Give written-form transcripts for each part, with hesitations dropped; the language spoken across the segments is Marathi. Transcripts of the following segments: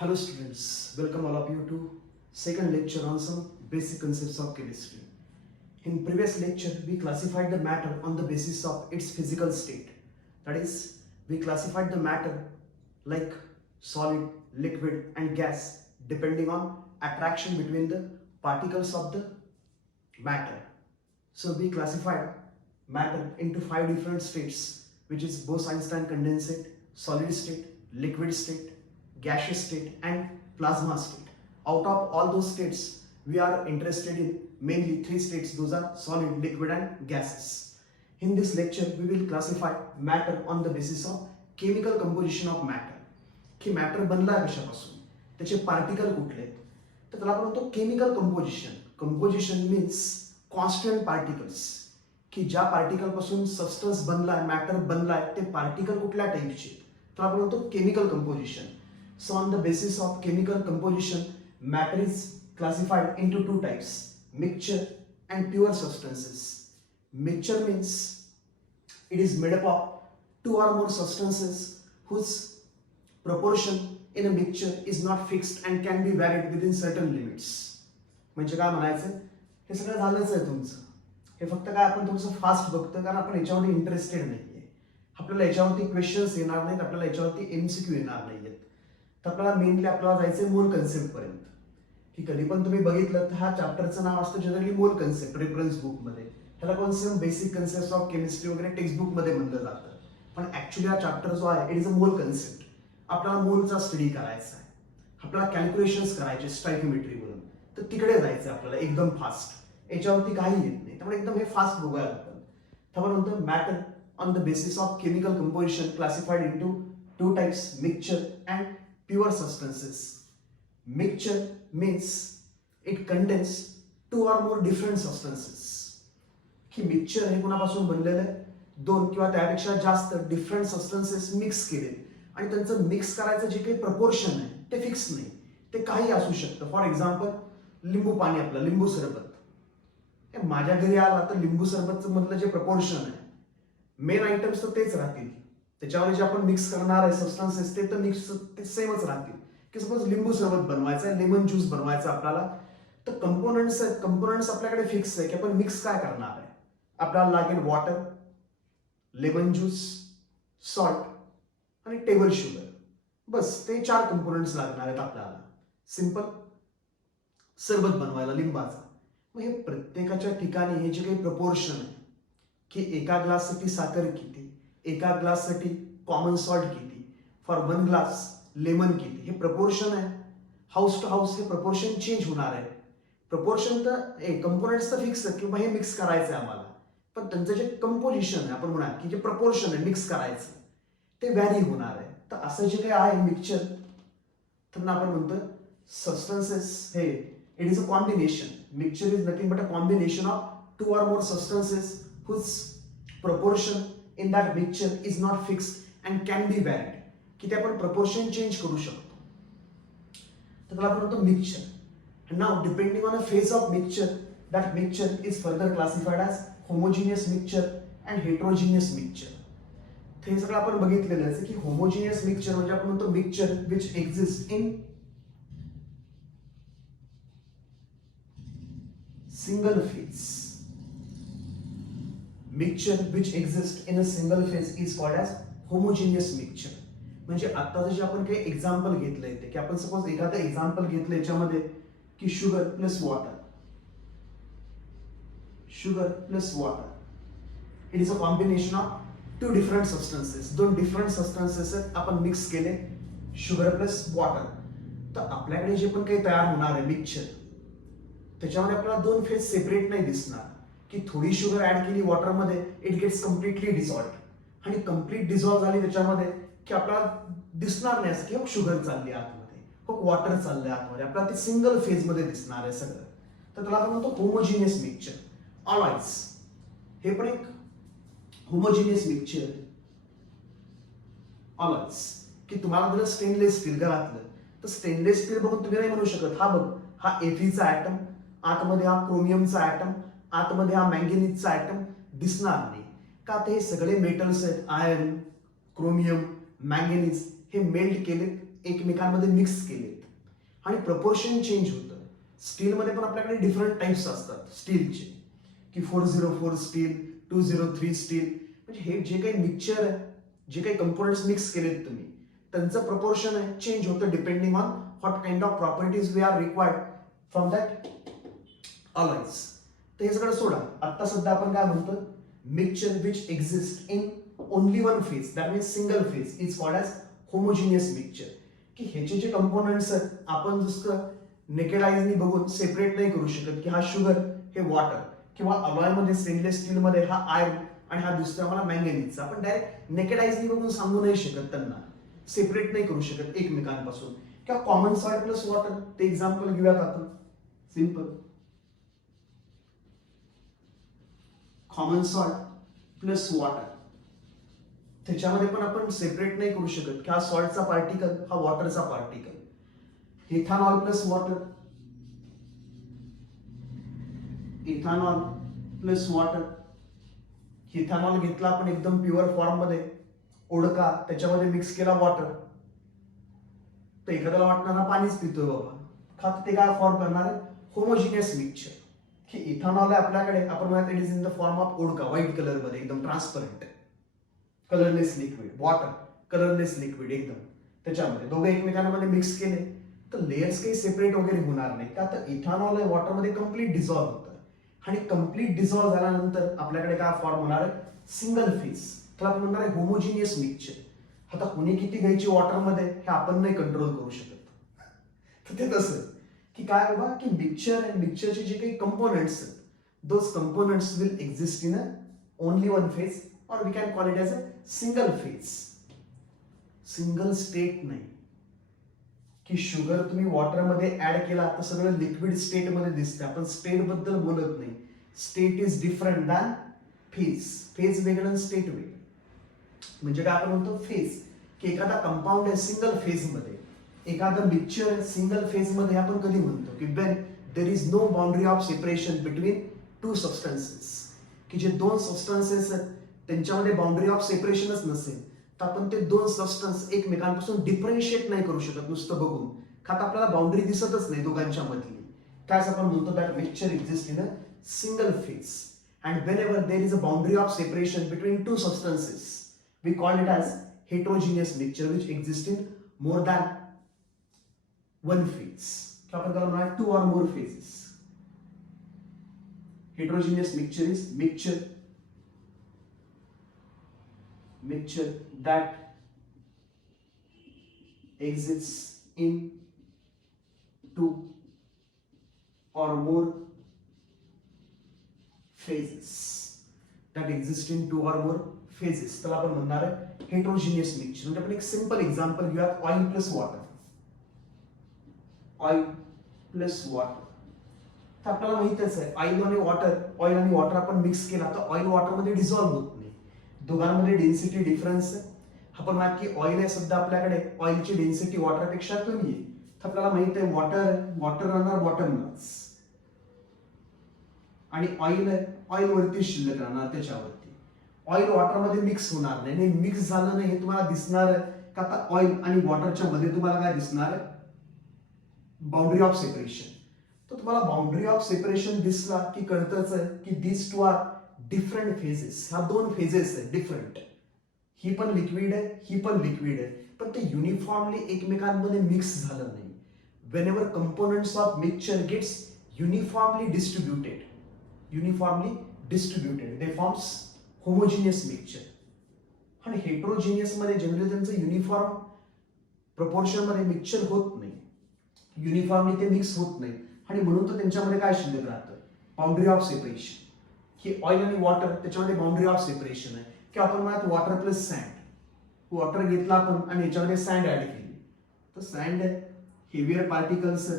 Hello students, welcome all of you to second lecture on some basic concepts of chemistry. In previous lecture, we classified the matter on the basis of its physical state. That is, we classified the matter like solid, liquid and gas depending on attraction between the particles of the matter. So we classified matter into 5 different states, which is Bose-Einstein condensate, solid state, liquid state, gaseous state and plasma state. Out of all those states, we are interested in mainly 3 states. Those are solid, liquid and gases. In this lecture, we will classify matter on the basis of chemical composition of matter. की मॅटर बनला कशापासून, त्याचे पार्टिकल कुठले, तर त्याला आपण म्हणतो chemical composition. Composition means constant particles, की ज्या पार्टिकल पासून सबस्टन्स बनलाय, मॅटर बनलाय, ते पार्टिकल कुठल्या टाइपचे, तर आपण म्हणतो chemical composition. So on the basis of chemical composition, matter is classified into 2 types, mixture and pure substances. Mixture means it is made up of 2 or more substances whose proportion in a mixture is not fixed and can be varied within certain limits. म्हणजे काय म्हणायचं, हे सगळं झालंच आहे तुमचं. हे फक्त काय आपण थोडंसं फास्ट बघतो कारण आपण याच्यामध्ये इंटरेस्टेड नाहीये. आपल्याला याच्यावरती क्वेश्चन्स येणार नाहीत, आपल्याला याच्यावरती एमसीक्यू येणार नाहीयेत. तर आपल्याला मेनली आपल्याला जायचंय मोल कन्सेप्ट पर्यंत. की कधी पण तुम्ही बघितलं तर ह्या चॅप्टरचं नाव असतं जनरली मोल कन्सेप्ट रेफरन्स बुक मध्ये. ह्याला कोण बेसिक कन्सेप्ट ऑफ केमिस्ट्री वगैरे टेक्स्ट बुक मध्ये म्हणलं जातं, पण ऍक्च्युली हा चॅप्टर जो आहे इट इज अ मोल कन्सेप्ट. आपल्याला मोलचा स्टडी करायचा आहे, आपल्याला कॅल्क्युलेशन्स करायचे स्टॉइकियोमेट्रीवरून, तर तिकडे जायचं आपल्याला एकदम फास्ट. याच्यावरती काही येत नाही, त्यामुळे एकदम हे फास्ट बघूया आपण. त्यामुळे म्हणतो matter on the basis of chemical composition classified into 2 types, mixture and pure substances. Mixture means it contains 2 or more different substances. की मिक्सचर हे कोणापासून बनलेलं आहे, 2 किंवा त्यापेक्षा जास्त डिफरंट सबस्टन्सेस मिक्स केले आणि त्यांचं मिक्स करायचं जे काही प्रपोर्शन आहे ते फिक्स नाही, ते काही असू शकतं. फॉर एक्झाम्पल लिंबू पाणी, आपलं लिंबू सरबत. माझ्या घरी आला तर लिंबू सरबतचं मधलं जे प्रपोर्शन आहे, मेन आयटम्स तर तेच राहतील, त्याच्यावर जे आपण मिक्स करणार आहे सबस्टन्सेस ते तर मिक्स ते सेमच राहतील. की सपोज लिंबू सरबत बनवायचं आहे, लेमन ज्यूस बनवायचा आपल्याला, तर कंपोनंट्स आहेत, कंपोनंट्स आपल्याकडे फिक्स आहे की आपण मिक्स काय करणार आहे. आपल्याला लागेल वॉटर, लेमन ज्यूस, सॉल्ट आणि टेबल शुगर. बस ते 4 कंपोनंट्स लागणार आहेत आपल्याला सिंपल सरबत बनवायला लिंबाचा. मग हे प्रत्येकाच्या ठिकाणी हे जे काही प्रपोर्शन आहे की एका ग्लाससाठी साखर किती, एका ग्लाससाठी कॉमन सॉल्ट किती, फॉर 1 ग्लास लेमन किती, हे प्रपोर्शन आहे. हाऊस टू हाऊस हे प्रपोर्शन चेंज होणार आहे. प्रपोर्शन तर कंपोनेंट्स तर फिक्स आहेत किंवा हे मिक्स करायचं आहे आम्हाला, पण त्यांचं जे कंपोजिशन आहे आपण म्हणा की जे प्रपोर्शन आहे मिक्स करायचं ते व्हॅरी होणार आहे. तर असं जे काही आहे मिक्सचर, तर आपण म्हणतो सबस्टन्सेस हे it is a combination. Mixture is nothing but a combination of 2 or more substances whose proportion in that mixture is not fixed and can be varied. की ते आपण प्रपोर्शन चेंज करू शकतो, तर त्याला आपण म्हणतो mixture. And now depending on a phase of mixture, that mixture is further classified as homogeneous mixture and heterogeneous mixture. हे सगळं आपण बघितलेलं आहे की होमोजिनियस मिक्सचर म्हणजे आपण म्हणतो mixture which exists in single phase. Mixture which exists in a single phase is called as homogeneous mixture. म्हणजे आता जे आपण काही एक्झाम्पल घेतलंय ते की आपण सपोज एखादं एक्झाम्पल घेतलं याच्यामध्ये की sugar plus water, sugar plus water, it is a combination of 2 different substances. 2 different substances आपण मिक्स केले, शुगर प्लस वॉटर. तर आपल्याकडे जे पण काही तयार होणार आहे मिक्सचर, त्याच्यामध्ये आपल्याला 2 फेज सेपरेट नाही दिसणार. की थोडी शुगर ऍड केली वॉटरमध्ये, इट गेट्स कम्प्लिटली डिसॉल्व्ड, आणि कम्प्लीट डिसॉल्व्ह झाली त्याच्यामध्ये की आपल्याला दिसणार नाही असं की शुगर चालली आतमध्ये, वॉटर चाललंय आतमध्ये, आपल्याला ते सिंगल फेज मध्ये दिसणार आहे सगळं. तर त्याला आपण म्हणतो होमोजिनियस मिक्सचर. ऑलॉइड्स हे पण एक होमोजिनियस मिक्सचर. ऑलॉइड्स की तुम्हाला जर स्टेनलेस स्टील घरातलं, तर स्टेनलेस स्टील बघून तुम्ही नाही म्हणू शकत हा बघ हा Fe चा ऍटम, आतमध्ये हा क्रोमियमचा ऍटम, आतमध्ये हा मॅंगनीजचा ऍटम दिसणार नाही. का ते हे सगळे मेटल्स आहेत, आयर्न, क्रोमियम, मॅंगनीज, हे मेल्ट केलेत एकमेकांमध्ये मिक्स केलेत आणि प्रपोर्शन चेंज होतं. स्टीलमध्ये पण आपल्याकडे डिफरंट टाइप्स असतात स्टीलचे, की 404 स्टील, 203 स्टील. म्हणजे हे जे काही मिक्सचर आहे, जे काही कंपोनंट्स मिक्स केलेत तुम्ही, त्यांचं प्रपोर्शन आहे चेंज होतं depending on what kind of properties we are required from that alloys. तर हे सगळं सोडा. आता सध्या आपण काय म्हणतो, mixture which exist in only one phase, that means single phase, is called as homogeneous mixture. की ह्याचे जे कंपोनंट्स आहेत आपण जसं नेकेड आईजनी बघून सेपरेट नाही करू शकत, की हा शुगर, हे वॉटर, किंवा अलॉयमध्ये स्टेनलेस स्टीलमध्ये हा आयर्न आणि हा दुसरा मला मँगॅनीजचा. आपण डायरेक्ट नेकेड आईजनी बघून सांगू नाही शकत, त्यांना सेपरेट नाही करू शकत एकमेकांपासून. किंवा कॉमन सॉल्ट प्लस वॉटर, ते एक्झाम्पल घेऊयात आपण. Simple, common salt plus water, त्याच्यामध्ये पण आपण सेपरेट नाही करू शकत की हा सॉल्टचा पार्टिकल, हा वॉटरचा पार्टिकल. Ethanol plus water, ethanol plus water. Ethanol घेतला आपण एकदम प्युअर फॉर्म मध्ये, ओढका, त्याच्यामध्ये मिक्स केला वॉटर, तर एखाद्याला वाटणार हा पाणीच पितोय बाबा, का ते काय फॉर्म करणार आहे, होमोजिनियस मिक्सचर. की इथानॉल आहे आपल्याकडे, आपण म्हणत it is in the form of ओढका, व्हाईट कलर मध्ये एकदम transparent, colourless liquid. Water colourless liquid एकदम, त्याच्यामध्ये दोघे एकमेकांमध्ये मिक्स केले तर लेयर्स काही सेपरेट वगैरे होणार नाही. का तर इथानॉल आहे वॉटरमध्ये कम्प्लीट डिझॉल्व्ह होतं, आणि कम्प्लीट डिझॉल्व्ह झाल्यानंतर आपल्याकडे काय फॉर्म होणार आहे, सिंगल फेज. तर आपण म्हणणार आहे होमोजिनियस मिक्सचर. आता कुणी किती घ्यायची वॉटरमध्ये हे आपण नाही कंट्रोल करू शकत. तर ते तसं की काय बाबा, की मिक्सचर आणि मिक्सचरचे जे काही कंपोनंट्स आहेत, those components will exist in a only one phase, or we can call it as a single phase. Single state नाही, की शुगर तुम्ही वॉटर मध्ये ऍड केला तर सगळं लिक्विड स्टेट मध्ये दिसतं. आपण स्टेट बद्दल बोलत नाही. State is different than phase. Phase वेगळं, स्टेट वेगळं. म्हणजे काय आपण म्हणतो फेज, की एखादा कंपाऊंड आहे सिंगल फेज मध्ये, एखादं मिक्सचर आहे सिंगल फेज मध्ये. आपण कधी म्हणतो की when there is no boundary of separation between two substances, की जे दोन सबस्टन्सेस आहेत त्यांच्यामध्ये बाउंड्री ऑफ सेपरेशनच नसेल तर आपण ते दोन सबस्टन्स एकमेकांपासून डिफरन्शिएट नाही करू शकत नुसतं बघून, का तर आपल्याला बाउंड्री दिसतच नाही दोघांच्या मधली. त्याच आपण म्हणतो that mixture exist in a single phase, and whenever there is a boundary of separation between two substances we call it as heterogeneous mixture which exist in more than one phase. आपण त्याला म्हणा two or more phases. Heterogeneous mixture is mixture that exists in two or more phases. That exist in two or more phases. त्याला आपण म्हणणार आहे हेट्रोजिनियस मिक्सचर. म्हणजे आपण एक सिंपल एक्झाम्पल घेऊया, oil plus water. Oil plus water, तर आपल्याला माहितच आहे ऑइल आणि वॉटर आपण मिक्स केला तर ऑइल वॉटर मध्ये डिझॉल्व्ह होत नाही. दोघांमध्ये डेन्सिटी डिफरन्स आहे. आपण माहित की ऑइल आहे सध्या आपल्याकडे, ऑइलची डेन्सिटी वॉटरपेक्षा कमी आहे. तर आपल्याला माहित आहे वॉटर राहणार बॉटमलाच, आणि ऑइल आहे ऑइल वरती शिल्लक राहणार त्याच्यावरती. ऑइल वॉटरमध्ये मिक्स होणार नाही. मिक्स झालं नाही हे तुम्हाला दिसणार आहे का, आता ऑइल आणि वॉटरच्या मध्ये तुम्हाला काय दिसणार आहे, बाउंड्री ऑफ सेपरेशन. तर तुम्हाला बाउंड्री ऑफ सेपरेशन दिसला की कळतच आहे की दिस टू आर डिफरंट फेजेस. ह्या दोन फेजेस आहेत डिफरंट. ही पण लिक्विड आहे, ही पण लिक्विड आहे, पण ते युनिफॉर्मली एकमेकांमध्ये मिक्स झालं नाही. Whenever components of mixture gets uniformly distributed they forms homogeneous mixture. आणि हेट्रोजिनियस मध्ये जनरली त्यांचं युनिफॉर्म प्रपोर्शन मध्ये मिक्सचर होत नाही, युनिफॉर्मली ते मिक्स होत नाही, आणि म्हणून तर त्यांच्यामध्ये काय शिल्लक राहतं, बाउंड्री ऑफ सेपरेशन. की ऑइल आणि वॉटर त्याच्यामध्ये बाउंड्री ऑफ सेपरेशन आहे. की आपण म्हणत वॉटर प्लस सँड, वॉटर घेतला आपण आणि याच्यामध्ये सँड ऍड केली तर सँड हेवियर पार्टिकल्स,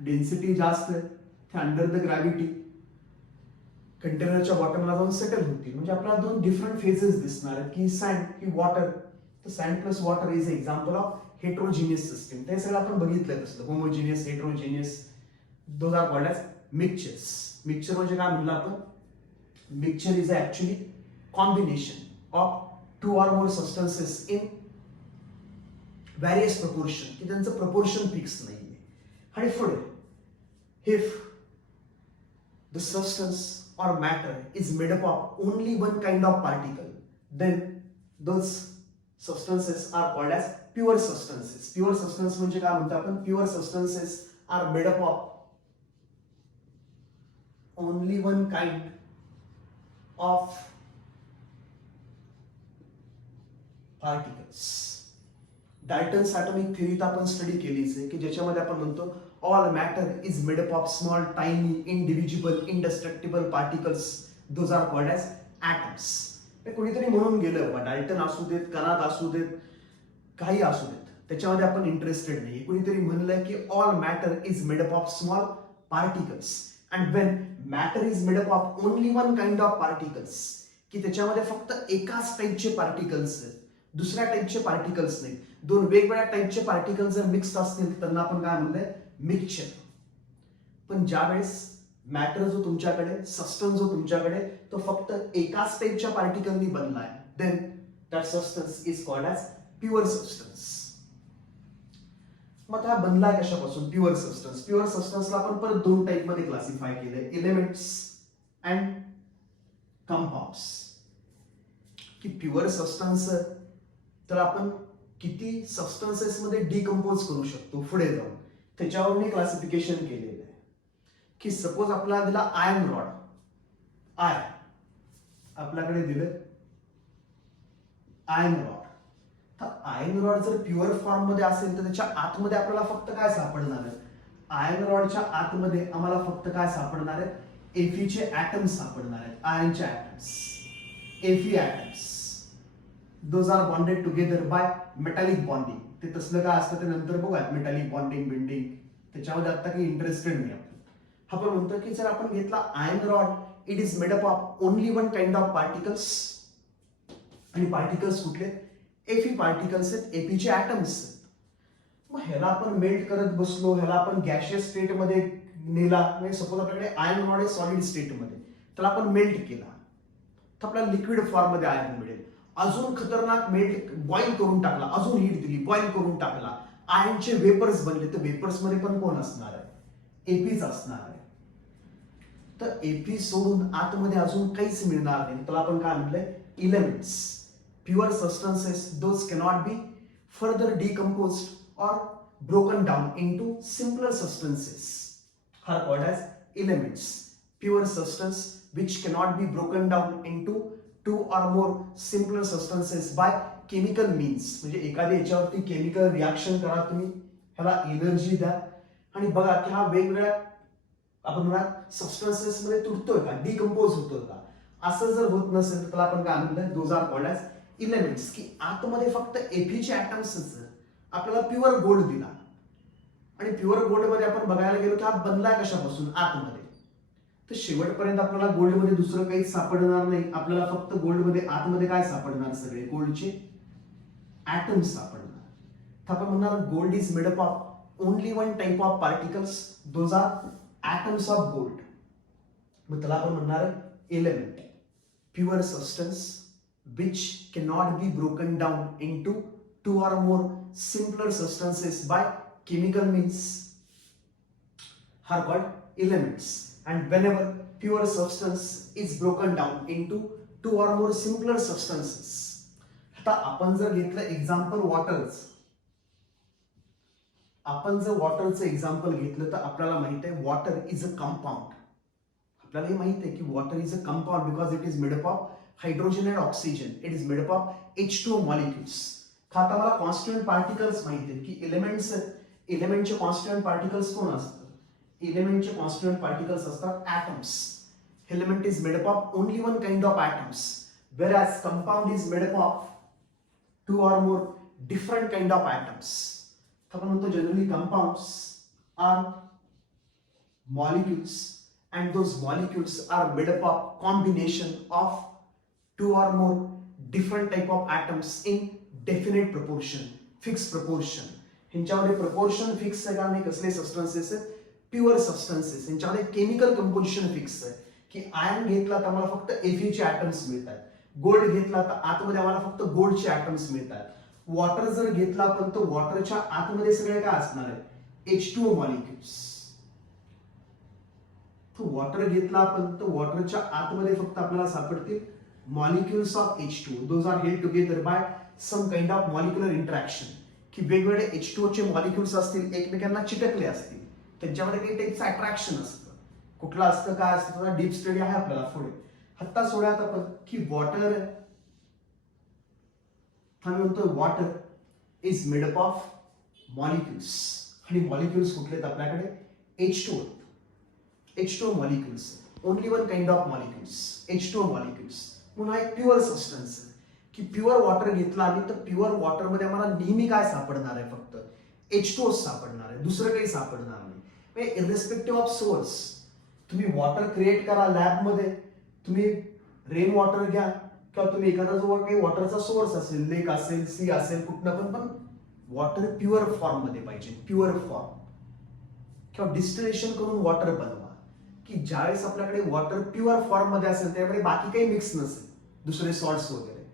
डेन्सिटी जास्त आहे, ते अंडर द ग्रॅव्हिटी कंटेनरच्या बॉटमला जाऊन सेटल होतील. म्हणजे आपल्याला दोन डिफरंट फेजेस दिसणार आहेत, की सँड की वॉटर. तर sand plus water is example of heterogeneous system. ते सगळं आपण बघितलंय तसं, homogeneous, heterogeneous, those are called as mixtures. Mixture म्हणजे काय म्हणलं आपण, mixture is actually combination of two or more substances in various proportion, की त्यांचं प्रपोर्शन फिक्स नाहीये. आणि पुढे if the substance or matter is made up of only one kind of particle, then those substances are called as pure substances. Pure substance म्हणजे काय म्हणतो आपण? Pure substances are made up of only one kind of particles. Dalton's atomic थेअरीत आपण स्टडी केलीच आहे, की ज्याच्यामध्ये आपण म्हणतो all matter is made up of small, tiny, indivisible, indestructible particles. Those are called as atoms. कोणीतरी म्हणून गेलं बा, डाल्टन असू देत, कणाद असू देत, काही असू देत, त्याच्यामध्ये आपण इंटरेस्टेड नाही. कोणीतरी म्हणलंय की all matter is made up of small particles, and Wien matter is made up of only one kind of particles, की त्याच्यामध्ये फक्त एकाच टाईपचे पार्टिकल्स आहेत, दुसऱ्या टाईपचे पार्टिकल्स नाही. दोन वेगवेगळ्या टाईपचे पार्टिकल्स जर मिक्स असतील त्यांना आपण काय म्हणलंय? मिक्सचर. पण ज्यावेळेस मॅटर जो तुमच्याकडे, सबस्टन्स जो तुमच्याकडे, तो फक्त एकाच टाईपच्या पार्टिकलनी बनलाय, then that substance is called as pure substance. मग हा बनलाय कशापासून? Pure substance. प्युअर सबस्टन्सला आपण परत दोन टाईप मध्ये क्लासिफाय केले, एलिमेंट्स अँड कंपाऊंड्स. की प्युअर सबस्टन्स तर आपण किती सबस्टन्सेस मध्ये डिकम्पोज करू शकतो पुढे जाऊन, त्याच्यावर मी क्लासिफिकेशन केलेलं आहे. की सपोज आपल्याला दिला आयर्न रॉड, आपल्याकडे दिलं आयर्न रॉड, तर आयर्न रॉड जर प्युअर फॉर्म मध्ये असेल तर त्याच्या आतमध्ये आपल्याला फक्त काय सापडणार आहे? आयर्न रॉडच्या आतमध्ये आम्हाला फक्त काय सापडणार आहे? एफीचे ऍटम्स सापडणार आहेत, आयर्नचे ऍटम्स, एफी atoms. Those are bonded together by metallic bonding. ते तसलं काय असतं ते नंतर बघूया, मेटॅलिक बॉन्डिंग बिल्डिंग, त्याच्यामध्ये आता काही इंटरेस्टेड नाही आपण. आपण म्हणतो की जर आपण घेतला iron rod, it is made up of only one kind of particles. आणि पार्टिकल्स कुठले? एफी पार्टिकल्स आहेत, एफीचे ऍटम्स आहेत. मग ह्याला आपण मेल्ट करत बसलो, ह्याला आपण गॅशियस स्टेट मध्ये नेला, म्हणजे सपोज आपल्याकडे आयर्न रॉड आहे सॉलिड स्टेट मध्ये, त्याला आपण मेल्ट केला तर आपल्याला लिक्विड फॉर्म मध्ये आयर्न मिळेल. अजून खतरनाक मेल्ट, बॉईल करून टाकला, अजून हीट दिली, बॉईल करून टाकला, आयर्नचे वेपर्स बनले, तर वेपर्स मध्ये पण कोण असणार आहे? एपीच असणार आहे. तर एपी सोडून आतमध्ये अजून काहीच मिळणार नाही, त्याला आपण काय म्हटलंय? Elements. Pure substances, those cannot be further decomposed or broken down into simpler substances are called as elements. Pure substance which cannot be broken down into two or more simpler substances by chemical means. म्हणजे एखाद्या याच्यावरती केमिकल रिॲक्शन करा तुम्ही, ह्याला एनर्जी द्या आणि बघा की हा वेगवेगळ्या आपण म्हणा सबस्टन्सेस मध्ये तुटतोय का, डिकम्पोज होतोय का. असं जर होत नसेल तर त्याला आपण काय म्हणतो? Those are called as elements. की आतमध्ये फक्त एफीचे ॲटम्सच आपल्याला प्युअर गोल्ड दिला, आणि प्युअर गोल्ड मध्ये आपण बघायला गेलो की हा बनलाय कशापासून? आतमध्ये. तर शेवटपर्यंत आपल्याला गोल्ड मध्ये दुसरं काहीच सापडणार नाही, आपल्याला फक्त गोल्ड मध्ये आतमध्ये काय सापडणार? सगळे गोल्डचे ऍटम्स सापडणार. तर आपण म्हणणार gold is made up of only one type of particles, those are atoms of gold. मग त्याला आपण म्हणणार element, pure substance which can not be broken down into two or more simpler substances by chemical means are called elements. And whenever pure substance is broken down into two or more simpler substances. आता आपण जर घेतलं एक्झाम्पल वॉटरच, आपण जर वॉटरचं एक्झाम्पल घेतलं तर आपल्याला माहित आहे वॉटर इज अ कंपाऊंड. आपल्याला हे माहित आहे की water is a compound because it is made up of hydrogen and oxygen. It is made up of H2O molecules. आता मला कॉन्स्टंट पार्टिकल्स माहित आहेत की एलिमेंट्स, एलिमेंटचे कॉन्स्टंट पार्टिकल्स कोण असतात? एलिमेंटचे कॉन्स्टंट पार्टिकल्स असतात atoms. Element is made up of only one kind of atoms, whereas compound is made up of two or more different kind of atoms. आपण म्हणतो generally compounds are molecules and those molecules are made up of combination of two or more different type of atoms in definite proportion, fixed proportion. ह्यांच्यामध्ये प्रपोर्शन फिक्स आहे का? नाही. कसले सबस्टन्सेस आहेत? Pure substances. ह्यांच्यामध्ये केमिकल कंपोजिशन फिक्स आहे की आयर्न घेतला तर आम्हाला फक्त एफीचे ऍटम्स मिळतात, गोल्ड घेतला तर आतमध्ये आम्हाला फक्त गोल्डचे ऍटम्स मिळतात, वॉटर जर घेतला आपण तर वॉटरच्या आतमध्ये सगळे काय असणार आहे, H2O मॉलिक्युल्स. तो वॉटर घेतला आपण तर वॉटरच्या आतमध्ये फक्त आपल्याला सापडतील molecules of H2O. Those are held together by some kind of molecular interaction, की वेगवेगळे H2O चे मॉलिक्युल्स असतील, एकमेकांना चिटकले असतील, त्यांच्यामध्ये काही टाईपचं अट्रॅक्शन असतं. कुठलं असतं, काय असतं, डीप स्टडी आहे आपल्याला पुढे. आत्ता सोडूयात आपण की वॉटर, आम्ही म्हणतो water is made up of molecules. आणि मॉलिक्युल्स कुठले आहेत आपल्याकडे, H2O. H2O molecules, only one kind of molecules, H2O molecules. म्हणून हा एक प्युअर सबस्टन्स आहे की प्युअर वॉटर घेतला आम्ही तर प्युअर वॉटर मध्ये आम्हाला नेहमी काय सापडणार आहे, फक्त H2O सापडणार आहे, दुसरं काही सापडणार नाही. इररिस्पेक्टिव्ह ऑफ सोर्स, तुम्ही वॉटर क्रिएट करा लॅबमध्ये, तुम्ही रेन वॉटर घ्या किंवा तुम्ही एखादा जो काही वॉटरचा सोर्स असेल, लेक असेल, सी असेल, कुठनं पण वॉटर प्युअर फॉर्म मध्ये पाहिजे, प्युअर फॉर्म. किंवा डिस्टिलेशन करून वॉटर बनवा, की ज्यावेळेस आपल्याकडे वॉटर प्युअर फॉर्म मध्ये असेल त्यामध्ये बाकी काही मिक्स नसेल, दुसरे सॉल्ट्स वगैरे.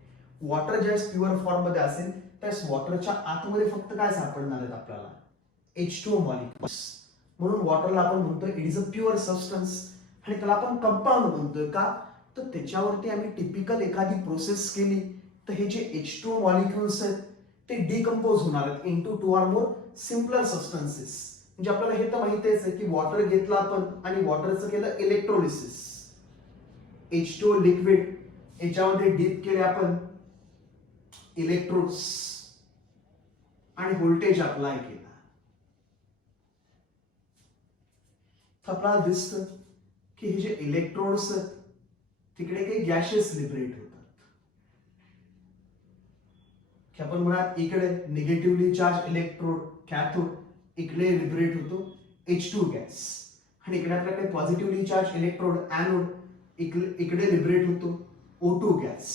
वॉटर ज्यावेळेस प्युअर फॉर्म मध्ये असेल त्यावेळेस वॉटरच्या आतमध्ये फक्त काय सापडणार आहेत आपल्याला, H2O मॉलिक्युल्स. म्हणून वॉटरला आपण म्हणतोय it is a pure substance. आणि त्याला आपण कंपाऊंड म्हणतोय का, तर त्याच्यावरती आम्ही टिपिकल एखादी प्रोसेस केली तर हे जे H2O मॉलिक्युल्स आहेत ते डिकम्पोज होणार आहेत into 2 or more simpler substances. म्हणजे आपल्याला हे तर माहितीच आहे की वॉटर घेतला आपण आणि वॉटरचं केलं इलेक्ट्रोलिसिस, H2O लिक्विड याच्यामध्ये डीप केले आपण इलेक्ट्रोड्स आणि व्होल्टेज अप्लाय केला. आपल्याला दिसतं की हे जे इलेक्ट्रोड्स आहेत तिकडे काही गॅसेस लिबरेट होतात, की आपण म्हणा इकडे निगेटिव्हली चार्ज इलेक्ट्रोड कॅथोड, इकडे लिबरेट होतो H2 गॅस, आणि इकडे आपल्याकडे पॉझिटिव्हली चार्ज इलेक्ट्रोड एनोड, इकडे लिबरेट होतो O2 गॅस.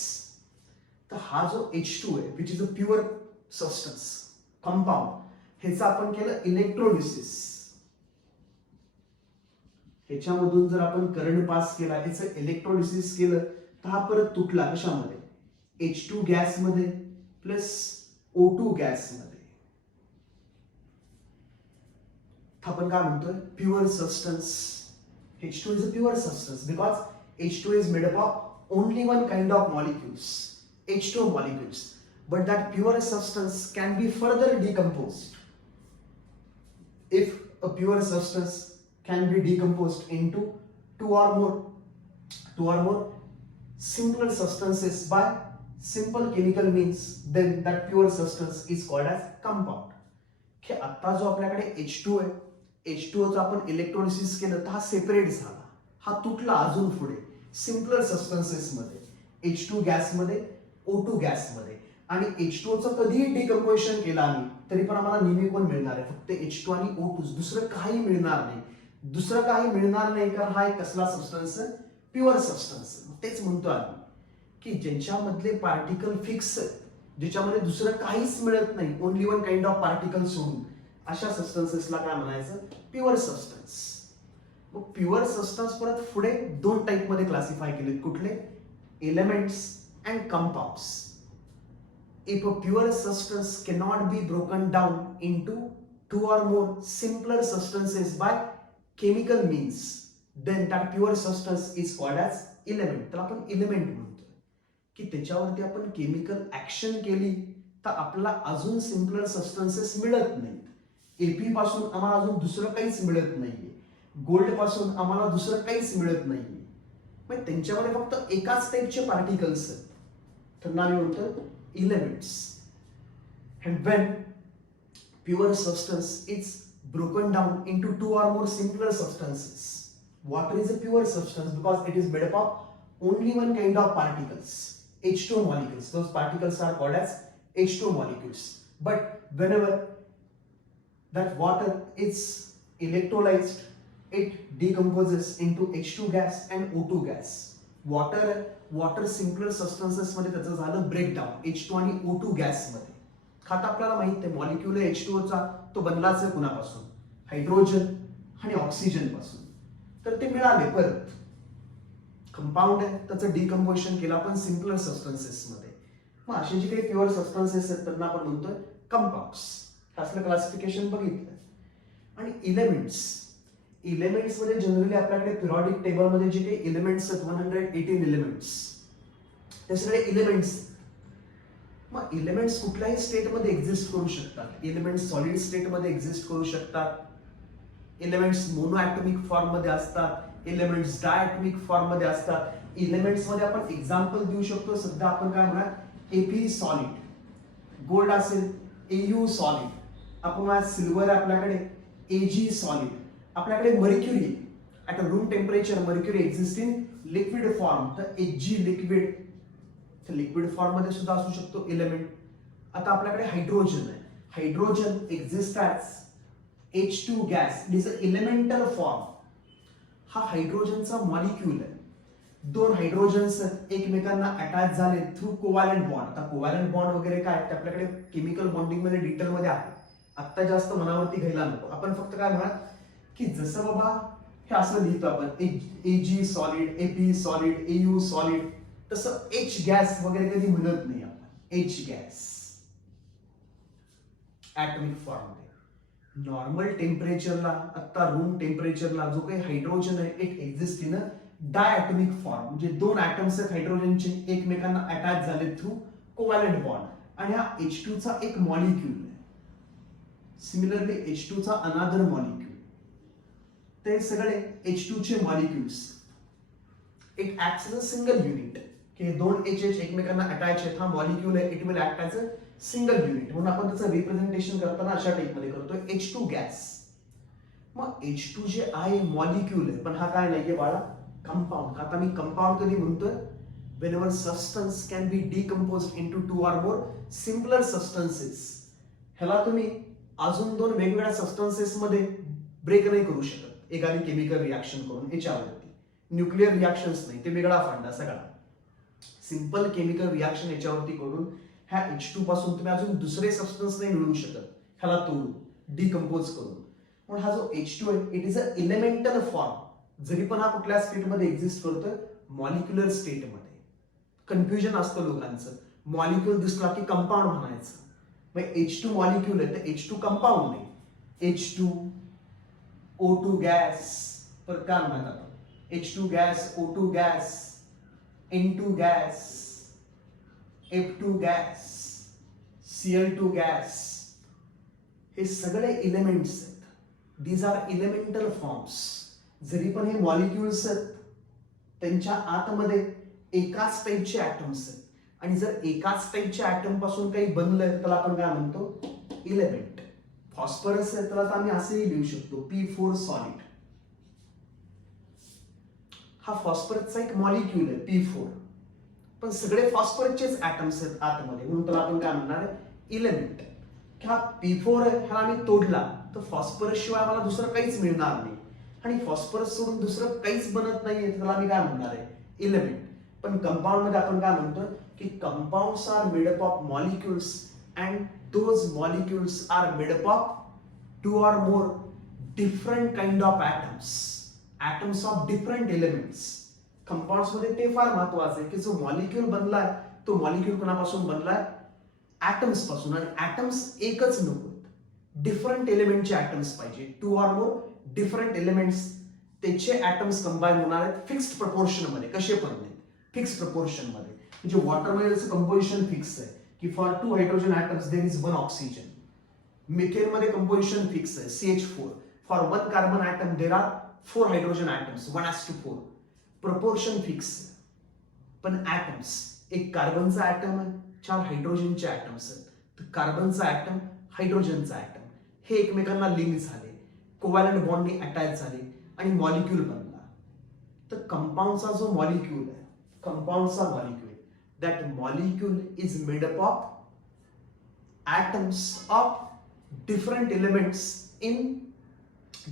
तर हा जो H2 आहे which is a pure substance compound, ह्याचं आपण केलं इलेक्ट्रोलिसिस. ह्याच्यामधून जर आपण करंट पास केला, ह्याचं इलेक्ट्रोलिसिस केलं तर हा परत तुटला कशामध्ये, H2 गॅस मध्ये प्लस O2 गॅस मध्ये. आपण काय म्हणतोय, pure substance. H2 is a pure substance because H2 is made up of only one kind of molecules, H2O molecules, but that pure substance can be further decomposed. If a pure substance can be decomposed into two or more simpler substances by simple chemical means, then that pure substance is called as compound. की आता जो आपल्याकडे H2 आहे, H2O चा आपण इलेक्ट्रोलिसिस केलं तर हा सेपरेट झाला, हा तुटला अजून पुढे सिम्पलर सबस्टन्सेस मध्ये, H2 गॅस मध्ये, O2 गॅस मध्ये. आणि H2O चं कधीही डिकम्पोजिशन केलं आम्ही तरी पण आम्हाला नेहमी कोण मिळणार आहे, फक्त H2 आणि O2, दुसरं काही मिळणार नाही. दुसरं काही मिळणार नाही कारण हा एक कसला सबस्टन्स आहे, प्युअर सबस्टन्स. तेच म्हणतो आम्ही की ज्यांच्यामधले पार्टिकल फिक्स आहेत, ज्याच्यामध्ये दुसरं काहीच मिळत नाही, only one kind of particle सोडून, अशा सबस्टन्सेसला काय म्हणायचं, प्युअर सबस्टन्स. मग प्युअर सबस्टन्स परत पुढे दोन टाइप मध्ये क्लासिफाय केलेत, कुठले, elements and compounds. If a pure substance cannot be broken down into 2 or more simpler substances by chemical means, then that pure substance is called as element. तर आपण element म्हणतो की त्याच्यावरती आपण केमिकल ऍक्शन केली तर आपल्याला अजून सिम्पलर सबस्टन्सेस मिळत नाहीत. Ap पासून आम्हाला अजून दुसरं काहीच मिळत नाहीये, गोल्ड पासून आम्हाला दुसरं काहीच मिळत नाहीये. मग त्यांच्यामध्ये फक्त एकाच टाइपचे पार्टिकल्स आहेत, तर नाव म्हणतो elements. And when pure substance is broken down into 2 or more simpler substances, water is a pure substance because it is made up of only one kind of particles, H2 molecules. Those particles are called as H2 molecules. But whenever that water is electrolyzed, it decomposes into H2 gas and O2 gas. Water simpler substances मध्ये त्याचं झालं ब्रेकडाऊन H2 आणि O2 गॅस मध्ये. खाता आपल्याला माहित आहे मॉलिक्युल H2O चा तो बनलाच आहे कुणापासून, हायड्रोजन आणि ऑक्सिजन पासून. तर ते मिळाले परत कंपाऊंड आहे, त्याचं डिकम्पोजिशन केलं आपण सिम्पलर सबस्टन्सेस मध्ये. मग असे जे काही प्युअर सबस्टन्सेस आहेत त्यांना आपण म्हणतोय कंपाऊंड्स. असलं क्लासिफिकेशन बघितलं. आणि इलेमेंट्स मध्ये जनरली आपल्याकडे पिरियडिक टेबल मध्ये जे काही एलिमेंट्स आहेत 118 एलिमेंट्स, ते सगळे इलेमेंट्स. मग इलेमेंट्स कुठल्याही स्टेट मध्ये एक्झिस्ट करू शकतात. एलिमेंट्स सॉलिड स्टेट मध्ये एक्झिस्ट करू शकतात, एलिमेंट्स मोनोएटॉमिक फॉर्म मध्ये असतात, एलिमेंट्स डायटॉमिक फॉर्म मध्ये असतात. एलिमेंट्स मध्ये आपण एक्झाम्पल देऊ शकतो. सध्या आपण काय म्हणा, एपी सॉलिड, गोल्ड असेल एयू सॉलिड, आपण सिल्वर आपल्याकडे एजी सॉलिड, आपल्याकडे mercury at a room temperature mercury exist in liquid form, तर एजी लिक्विड, तर लिक्विड फॉर्म मध्ये सुद्धा असू शकतो एलिमेंट. आता आपल्याकडे हायड्रोजन आहे, hydrogen exist as H2 gas, it is a elemental form. हा हायड्रोजनचा मॉलिक्यूल आहे. दोन हायड्रोजन्स एकमेकांना अटॅच झाले थ्रू कोव्हॅलंट बॉन्ड. आता कोव्हॅलंट बॉन्ड वगैरे काय ते आपल्याकडे केमिकल बॉन्डिंग मध्ये डिटेल मध्ये आहे, आता जास्त मनावरती घ्यायला नको. आपण फक्त काय म्हणा की जसं बाबा हे असं लिहितो आपण ag solid, AP solid, AU solid, तसं एच गॅस वगैरे कधी म्हणत नाही आपण. एच गॅस ऍटॉमिक फॉर्म मध्ये. नॉर्मल टेम्परेचरला, आता रूम टेम्परेचरला जो काही हायड्रोजन आहे it exist in a diatomic form, म्हणजे दोन ॲटम्स आहेत हायड्रोजनचे एकमेकांना अटॅच झाले थ्रू कोव्हॅलंट बॉन्ड. आणि हा H2 चा एक मॉलिक्यूल आहे. सिमिलरली H2 चा अनादर मॉलिक्यूल. ते सगळे H2 चे molecules, it acts as a single unit, की दोन H एकमेकांना अटॅच आहेत. हा मॉलिक्यूल आहे, it will act as a single unit. म्हणून आपण त्याचं रिप्रेझेंटेशन करताना अशा टाइपमध्ये करतोय H2 गॅस. मग H2 जे आहे मॉलिक्यूल आहे, पण हा काय नाहीये बाळा, कंपाऊंड. आता मी कंपाऊंड कधी म्हणतोय, whenever substance can be decomposed into two or more simpler substances. ह्याला तुम्ही अजून दोन वेगवेगळ्या सबस्टन्सेस मध्ये ब्रेक नाही करू शकत एखादी केमिकल रिॲक्शन करून. याच्यावरती न्यूक्लिअर रिॲक्शन्स नाही, ते वेगळा फंडा सगळा. सिंपल केमिकल रिॲक्शन याच्यावरती करून ह्या H2 पासून तुम्ही अजून दुसरे सबस्टन्स नाही मिळवू शकत ह्याला तोडून, डिकम्पोज करून. पण हा जो H2 आहे it is a elemental form. जरी पण हा कुठल्या स्टेटमध्ये एक्झिस्ट करतोय, मॉलिक्युलर स्टेटमध्ये. कन्फ्युजन असतं लोकांचं, मॉलिक्यूल दिसला की कंपाऊंड म्हणायचं. मग H2 मॉलिक्यूल आहे तर H2 कंपाऊंड नाही. H2 O2 गॅस, पर काय म्हणतात आपण, H2 gas, O2 gas, N2 gas, F2 gas, Cl2 gas, हे सगळे एलिमेंट्स आहेत. These are elemental forms. जरी पण हे मॉलिक्युल्स आहेत, त्यांच्या आतमध्ये एकाच टाईपचे ऍटम्स आहेत. आणि जर एकाच टाईपच्या ऍटम पासून काही बनलंय त्याला आपण काय म्हणतो, एलिमेंट. फॉस्फरस आहे त्याला आम्ही असेही लिहू शकतो P4 सॉलिड. हा फॉस्फरसचा एक मॉलिक्यूल आहे P4, पण सगळे फॉस्फरसचेच ऍटम्स आहेत आतमध्ये, म्हणून त्याला आपण काय म्हणणार आहे, एलिमेंट. हा P4 आहे, ह्याला आम्ही तोडला तर फॉस्फरस शिवाय मला दुसरं काहीच मिळणार नाही. आणि फॉस्फरस सोडून दुसरं काहीच बनत नाहीये, त्याला आम्ही काय म्हणणार आहे, एलिमेंट. पण कंपाऊंड मध्ये आपण काय म्हणतो की compounds are made up of molecules and those molecules are made up of two or more different kind of atoms of different elements. Compounds मध्ये ते फार महत्वाचं आहे की जो मॉलिक्यूल बनलाय तो मॉलिक्यूल कोणापासून बनलाय, ऍटम्स पासून. आणि ऍटम्स एकच नको, डिफरंट एलिमेंटचे ऍटम्स पाहिजे. To or more different elements, त्याचे ऍटम्स कंबाईन होणार आहेत फिक्स्ड प्रपोर्शन मध्ये. कसे पण नाही, फिक्स प्रपोर्शन मध्ये. म्हणजे वॉटर मध्ये जसं कंपोजिशन फिक्स आहे की for 2 hydrogen atoms there is 1 oxygen. Methane मध्ये कंपोजिशन फिक्स आहे CH4. For 1 carbon atom there are 4 hydrogen atoms 1:4. Proportion fix. पण ॲटम्स, एक कार्बनचा ॲटम आहे, 4 हायड्रोजनचे ॲटम्स आहेत. तर कार्बनचा ॲटम, हायड्रोजनचा ॲटम हे एकमेकांना लिंक झाले, कोव्हॅलंट बॉन्डने अटॅच झाले आणि मॉलिक्यूल बनला. तर कंपाऊंडचा जो मॉलिक्यूल आहे, कंपाऊंडचा molecule, that molecule is made up of atoms of different elements in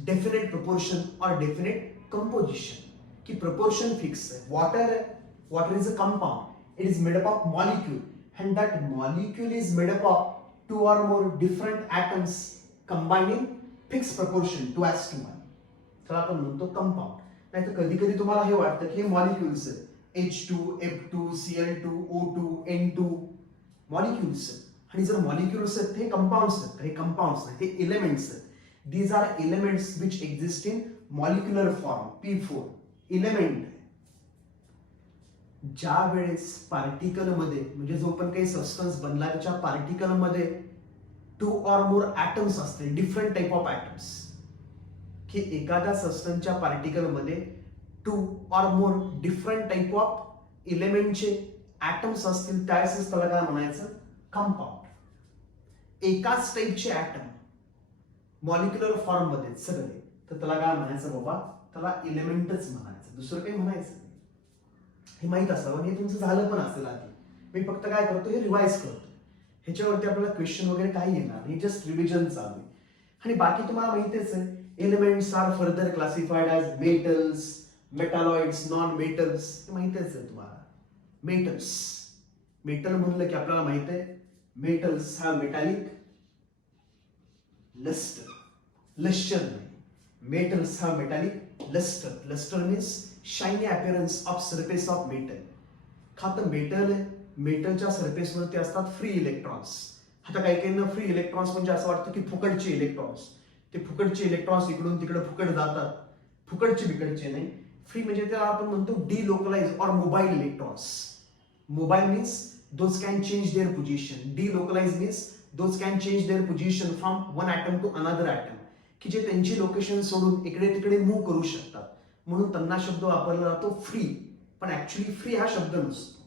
definite proportion or definite composition. की proportion fix है. Water is a compound. It is made up of molecule, and that molecule is made up of 2 or more different atoms combining fixed proportion 2:1. तर आपण म्हणतो कंपाऊंड. नाहीतर कधी कधी तुम्हाला हे वाटतं की हे मॉलिक्युल्स आहेत, H2, F2, Cl2, O2, N2, molecules आहेत. आणि जर मॉलिक्युल्स आहेत हे कंपाऊंड्स आहेत, हे कंपाऊंड्स नाही, ते एलिमेंट्स आहेत. These are elements which exist in molecular form. P4 element. ज्या वेळेस पार्टिकल मध्ये म्हणजे जो पण काही सबस्टन्स बनला त्याच्या पार्टिकल मध्ये 2 or more ॲटम्स असते, डिफरंट टाइप ऑफ ॲटम्स, की एखाद्या सबस्टन्सच्या पार्टिकल मध्ये 2 or more different type of एलिमेंटचे ॲटम्स असतील, त्यावेळेस त्याला काय म्हणायचं? कंपाऊंड. एकाच टाइपचे ॲटम मॉलिक्युलर फॉर्म मध्ये सगळे, तर त्याला काय म्हणायचं बाबा? त्याला एलिमेंटच म्हणायचं, दुसरं काही म्हणायचं नाही. हे माहित असावं, हे तुमचं झालं पण असेल आधी. मी फक्त काय करतो, हे रिवाइज करतो. ह्याच्यावरती आपल्याला क्वेश्चन वगैरे काही येणार नाही, जस्ट रिव्हिजन चालू आहे. आणि बाकी तुम्हाला माहितीच आहे, elements are further classified as metals, metalloids, non metals. हे माहितीच आहे तुम्हाला. मेटल्स, मेटल म्हणलं की आपल्याला माहित आहे, metals have metallic lustre. Lustre नाही, metals have metallic lustre. Lustre means shiny appearance of surface of metal. खातं मेटल आहे, मेटलच्या सरफेसवरती असतात फ्री इलेक्ट्रॉन्स. आता काही काहींना फ्री इलेक्ट्रॉन्स म्हणजे असं वाटतं की फुकटचे इलेक्ट्रॉन्स. ते फुकटचे इलेक्ट्रॉन्स इकडून तिकडे फुकट जातात. फुकटचे बिकटचे नाही, फ्री म्हणजे त्याला आपण म्हणतो delocalize or mobile electrons. Mobile means those can change their position. Delocalize means those can change their position from one atom to another atom, की जे त्यांची लोकेशन सोडून इकडे तिकडे मूव्ह करू शकतात. म्हणून त्यांना शब्द वापरला जातो फ्री. पण ऍक्च्युली फ्री हा शब्द नसतो,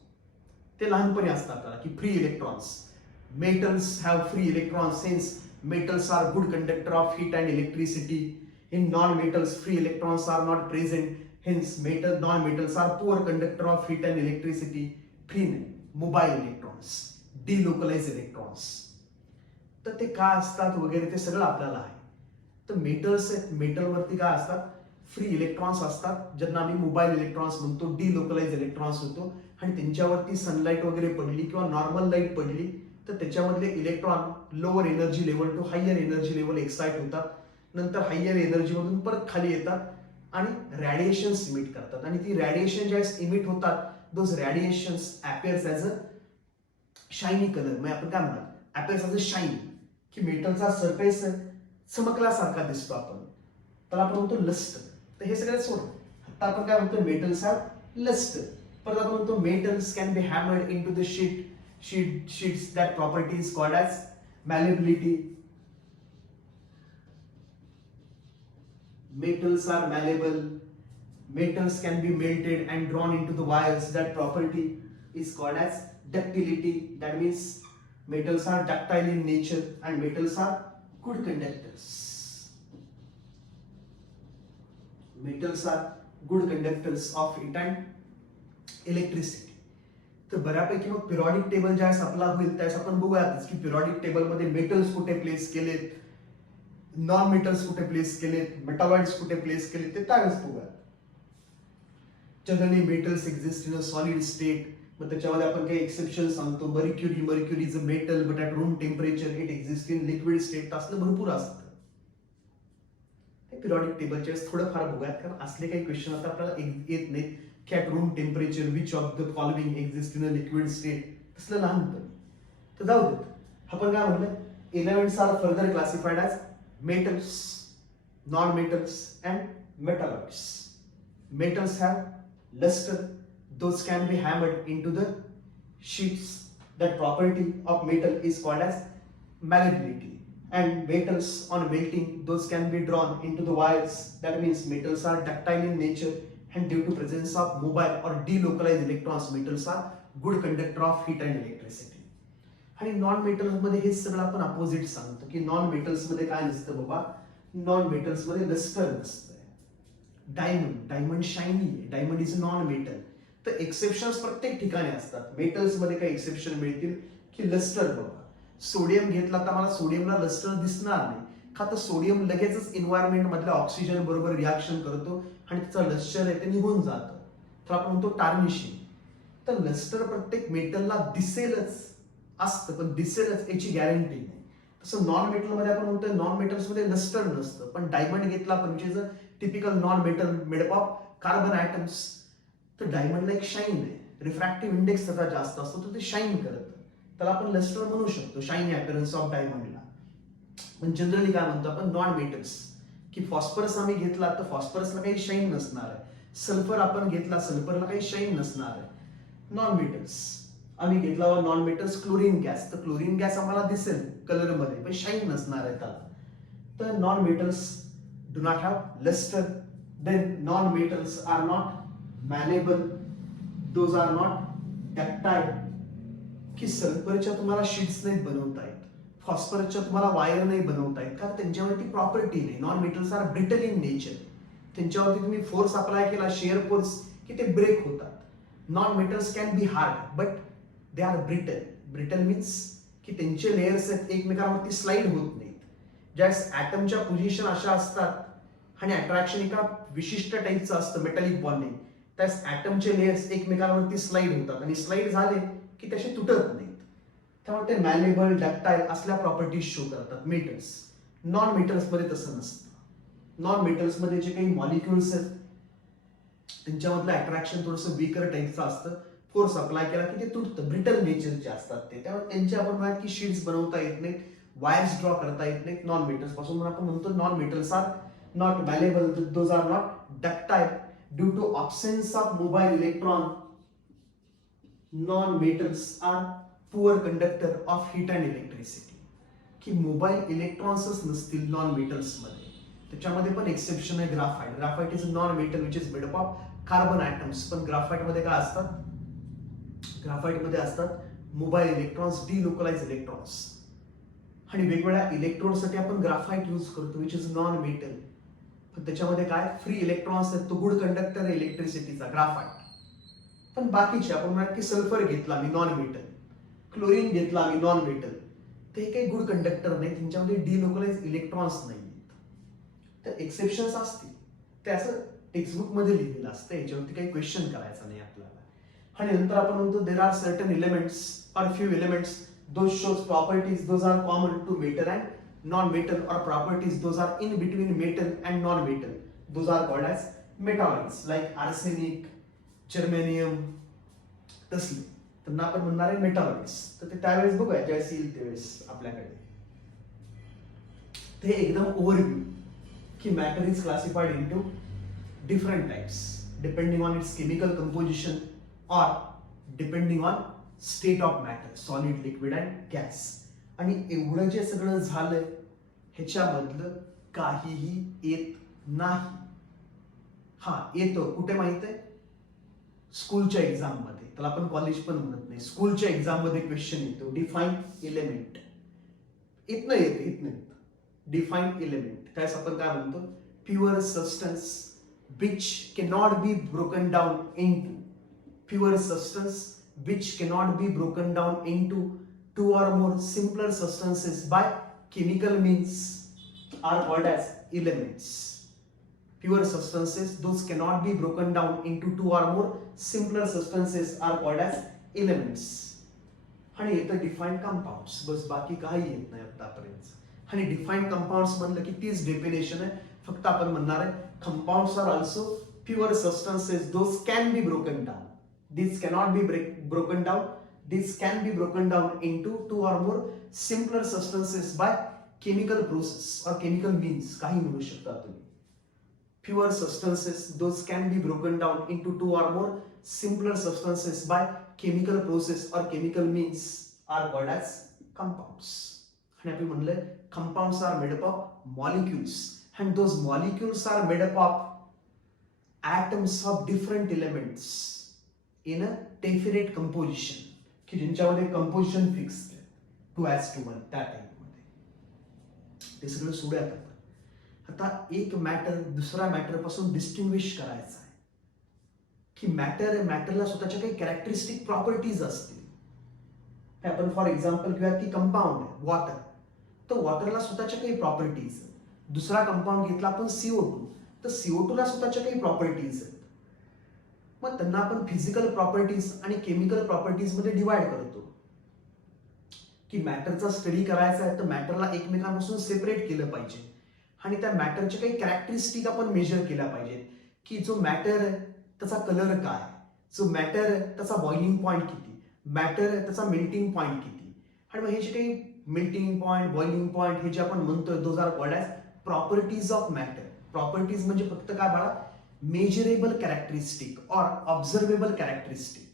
ते लहानपणी असतात आपल्याला की free electrons. Metals have free electrons, since metals are good conductor of heat and electricity. In non metals free electrons are not present, hence non metals are poor conductor of heat and electricity. Free नाही, मोबाईल इलेक्ट्रॉन्स, डिलोकलाइज इलेक्ट्रॉन्स. तर ते काय असतात वगैरे ते सगळं आपल्याला आहे. तर मेटल्स आहेत, मेटलवरती काय असतात? फ्री इलेक्ट्रॉन्स असतात, ज्यांना आम्ही मोबाईल इलेक्ट्रॉन्स म्हणतो, डिलोकलाइज इलेक्ट्रॉन्स होतो. आणि त्यांच्यावरती सनलाईट वगैरे पडली किंवा नॉर्मल लाईट पडली तर त्याच्यामधले electron lower energy level to higher energy level excite होतात. नंतर हायर एनर्जी मधून परत खाली येतात आणि रॅडिएशन्स इमिट करतात. आणि ती रॅडिएशन ज्यावेळेस इमिट होतात, those radiations appears as a shiny colour. म्हणजे आपण काय म्हणतात, अपीअर्स ॲज अ शाईन, की मेटलचा सरफेस चमकल्यासारखा दिसतो आपण, त्याला आपण म्हणतो लस्टर. तर हे सगळं सोड. आता आपण काय म्हणतो, मेटल्स हॅव लस्टर. परत आपण म्हणतो metals can be hammered into the sheets. That property is called as malleability. Metals are malleable. Metals can be melted and drawn into the wires. That property is called as ductility. That means metals are ductile in nature and metals are good conductors. Metals are good conductors of heat and electricity. तर बऱ्यापैकी मग पिरियॉडिक टेबल ज्यावेळेस आपला होईल त्यावेळेस आपण बघूयाच की पिरियॉडिक टेबल मध्ये मेटल्स कुठे प्लेस केलेत, नॉन मेटल्स कुठे प्लेस केलेत, मेटालॉइड्स कुठे प्लेस केलेत, ते त्यावेळेस बघूया. Generally metals exist in a solid state. मग त्याच्यामध्ये आपण काही एक्सेप्शन सांगतो. Mercury is a metal but at room temperature it exist in liquid state. असलं भरपूर असतं. पिरियॉडिक टेबलच्या वेळेस थोडंफार बघूयात, कारण असले काही क्वेश्चन आता आपल्याला येत नाहीत की at room temperature which of the following exist in a liquid state. तसलं लहानपणी तर जाऊ देत. आपण काय म्हणलं, elements are further classified as metals, non-metals and metalloids. Metals have luster. Those can be hammered into the sheets. That property of metal is called as malleability. And metals on melting, those can be drawn into the wires. That means metals are ductile in nature and due to presence of mobile or delocalized electrons, metals are good conductor of heat and electricity. आणि नॉन मेटल्स मध्ये हे सगळं आपण अपोजिट सांगतो की नॉन मेटल्स मध्ये काय नसतं बाबा, नॉन मेटल्स मध्ये लस्टर नसतं. डायमंड शायनी आहे, डायमंड इज नॉन मेटल. तर एक्सेप्शन्स प्रत्येक ठिकाणी असतात. मेटल्स मध्ये काही एक्सेप्शन मिळतील की लस्टर बाबा. सोडियम घेतला तर मला सोडियमला लस्टर दिसणार नाही, का तर सोडियम लगेचच एन्व्हायरमेंट मधल्या ऑक्सिजन बरोबर रिॲक्शन करतो आणि त्याचं लस्टर आहे ते निघून जातं. तर आपण म्हणतो टार्निशिंग. तर लस्टर प्रत्येक मेटलला दिसेलच असतं, पण दिसेलच याची गॅरंटी नाही. तसं नॉन मेटल मध्ये आपण म्हणतोय नॉन मेटल्स मध्ये लस्टर नसतं. पण डायमंड घेतला पण typical non metal made of carbon atoms. तर डायमंडला एक शाईन आहे, रिफ्रॅक्टिव्ह इंडेक्स त्याचा जास्त असतो, तर ते शाईन करतं. त्याला आपण लस्टर म्हणू शकतो, शाईनी अपीअरन्स ऑफ डायमंडला. पण जनरली काय म्हणतो आपण, नॉन मेटल्स, की फॉस्फरस आम्ही घेतला तर फॉस्फरसला काही शाईन नसणार आहे, सल्फर आपण घेतला सल्फरला काही शाईन नसणार आहे. नॉन मेटल्स आम्ही घेतला नॉन मेटल्स, क्लोरीन गॅस, तर क्लोरीन गॅस आम्हाला दिसेल कलर मध्ये पण शाईन नसणार आहे त्याला. तर non metals do not have lustre. Then non metals are not malleable, those are not ductile, की सल्फरच्या तुम्हाला शीट्स नाही बनवता येत, फॉस्फरसच्या तुम्हाला वायर नाही बनवता येत, कारण त्यांच्यावरती प्रॉपर्टी नाही. Non metals are brittle in nature, त्यांच्यावरती तुम्ही फोर्स अप्लाय केला, शेअर फोर्स, की ते ब्रेक होतात. Non metals can be hard but they are brittle. Brittle means की त्यांचे लेयर्स आहेत एकमेकांवरती स्लाइड होत नाहीत. ज्यावेळेस ऍटमच्या पोझिशन अशा असतात आणि अट्रॅक्शन एका विशिष्ट टाईपचं असतं मेटॅलिक बॉन्डिंग, त्यास ऍटमचे लेयर्स एकमेकांवरती स्लाइड होतात आणि स्लाइड झाले की तसे तुटत नाहीत. त्यामुळे ते मॅलेबल, डक्टाइल असल्या प्रॉपर्टीज शो करतात मेटल्स. नॉन मेटल्स मध्ये तसं नसतं. नॉन मेटल्स मध्ये जे काही मॉलिक्युल्स आहेत त्यांच्यामधलं अट्रॅक्शन थोडंसं वीकर टाईपचं असतं, फोर्स अप्लाय केला की ते तुटतं, ब्रिटल नेचरचे असतात ते. त्यामुळे त्यांचे आपण म्हणत की शीट्स बनवता येत नाहीत, वायर्स ड्रॉ करता येत नाहीत नॉन मेटल्स पासून. म्हणून आपण म्हणतो non metals are not malleable, those are not ductile due to absence of mobile electron. Non metals are poor conductor of heat and electricity, की मोबाईल इलेक्ट्रॉन्सच नसतील नॉन मेटल्स मध्ये. त्याच्यामध्ये पण एक्सेप्शन आहे graphite. Graphite is non metal which is made up of carbon atoms. पण ग्राफाइट मध्ये काय असतात, ग्राफाइट मध्ये असतात मोबाईल इलेक्ट्रॉन्स, डिलोकलाइज इलेक्ट्रॉन्स, आणि वेगवेगळ्या इलेक्ट्रोडसाठी आपण ग्राफाइट यूज करतो विच इज नॉन मेटल. पण त्याच्यामध्ये काय फ्री इलेक्ट्रॉन्स आहेत, तो गुड कंडक्टर आहे इलेक्ट्रिसिटीचा ग्राफाइट. पण बाकीचे आपण म्हणत की सल्फर घेतला मी नॉन मेटल, क्लोरीन घेतला मी नॉन मेटल, ते काही गुड कंडक्टर नाही, त्यांच्यामध्ये डिलोकलाइज इलेक्ट्रॉन्स नाही. तर एक्सेप्शन्स असतील, ते असं टेक्स्टबुक मध्ये लिहिलेलं असतं, याच्यावरती काही क्वेश्चन करायचा नाही आपल्याला. आणि नंतर आपण म्हणतो there are certain elements or few elements those shows properties those are common to metal and non metal, or properties those are in between metal and non metal, those are called as metallics, like arsenic, germanium, तसले त्यांना आपण म्हणणार आहे मेटॉलिक्स. तर ते त्यावेळेस बघूया ज्यावेळेस येईल त्यावेळेस आपल्याकडे. ते एकदम ओव्हरव्ह्यू की matter is classified into different types depending on its chemical composition or depending on state of matter, solid, liquid and gas. आणि एवढं जे सगळं झालंय ह्याच्यामधलं काहीही येत नाही. हा येतो कुठे माहित आहे, स्कूलच्या एक्झाम मध्ये. त्याला आपण कॉलेज पण म्हणत नाही, स्कूलच्या एक्झाम मध्ये क्वेश्चन येतो डिफाईन एलिमेंट. इथनं येते, इथनं येतं डिफाईन एलिमेंट. त्यास आपण काय म्हणतो, pure substance which cannot be broken down into, pure substance which cannot be broken down into two or more simpler substances by chemical means are called as elements. Pure substances those cannot be broken down into two or more simpler substances are called as elements. आणि येतं डिफाईन्ड कंपाऊंड्स, बस बाकी काही येत नाही आतापर्यंत. आणि डिफाईन्ड कंपाऊंड्स म्हणलं की तीच डेफिनेशन आहे, फक्त आपण म्हणणार आहे compounds are also pure substances those can be broken down. This cannot be broken down, this can be broken down into two or more simpler substances by chemical process or chemical means, काही म्हणू शकता तुम्ही. Pure substances those can be broken down into two or more simpler substances by chemical process or chemical means are called as compounds. आणि आपण म्हणलं compounds are made up of molecules and those molecules are made up of atoms of different elements in a definite composition, की ज्यांच्यामध्ये कंपोजिशन फिक्स आहे 2:1 त्या टाईपमध्ये. ते सगळं सोडूयात आपण. आता एक मॅटर दुसऱ्या मॅटर पासून डिस्टिंग्विश करायचा आहे, की मॅटरला स्वतःच्या काही कॅरेक्टरिस्टिक प्रॉपर्टीज असतील. आपण फॉर एक्झाम्पल घेऊयात की कंपाऊंड आहे वॉटर, तर वॉटरला स्वतःच्या काही प्रॉपर्टीज. दुसरा कंपाऊंड घेतला आपण CO2, तर CO2 ला स्वतःच्या काही प्रॉपर्टीज आहेत. मग त्यांना आपण फिजिकल प्रॉपर्टीज आणि केमिकल प्रॉपर्टीज मध्ये डिवाइड करतो. की मॅटरचा स्टडी करायचा आहे तर मॅटरला एकमेकांपासून सेपरेट केलं पाहिजे आणि त्या मॅटरचे काही कॅरेक्टरिस्टिक आपण मेजर केल्या पाहिजेत, की जो मॅटर आहे त्याचा कलर काय, जो मॅटर आहे त्याचा बॉइलिंग पॉइंट किती, मॅटर आहे त्याचा मेल्टिंग पॉइंट किती, आणि मग हे जे काही मेल्टिंग पॉईंट, बॉइलिंग पॉईंट हे जे आपण म्हणतोय those are called as properties of matter. Properties म्हणजे फक्त काय बाळा, मेजरेबल कॅरेक्टरिस्टिक और ऑब्झर्वेबल कॅरेक्टरिस्टिक.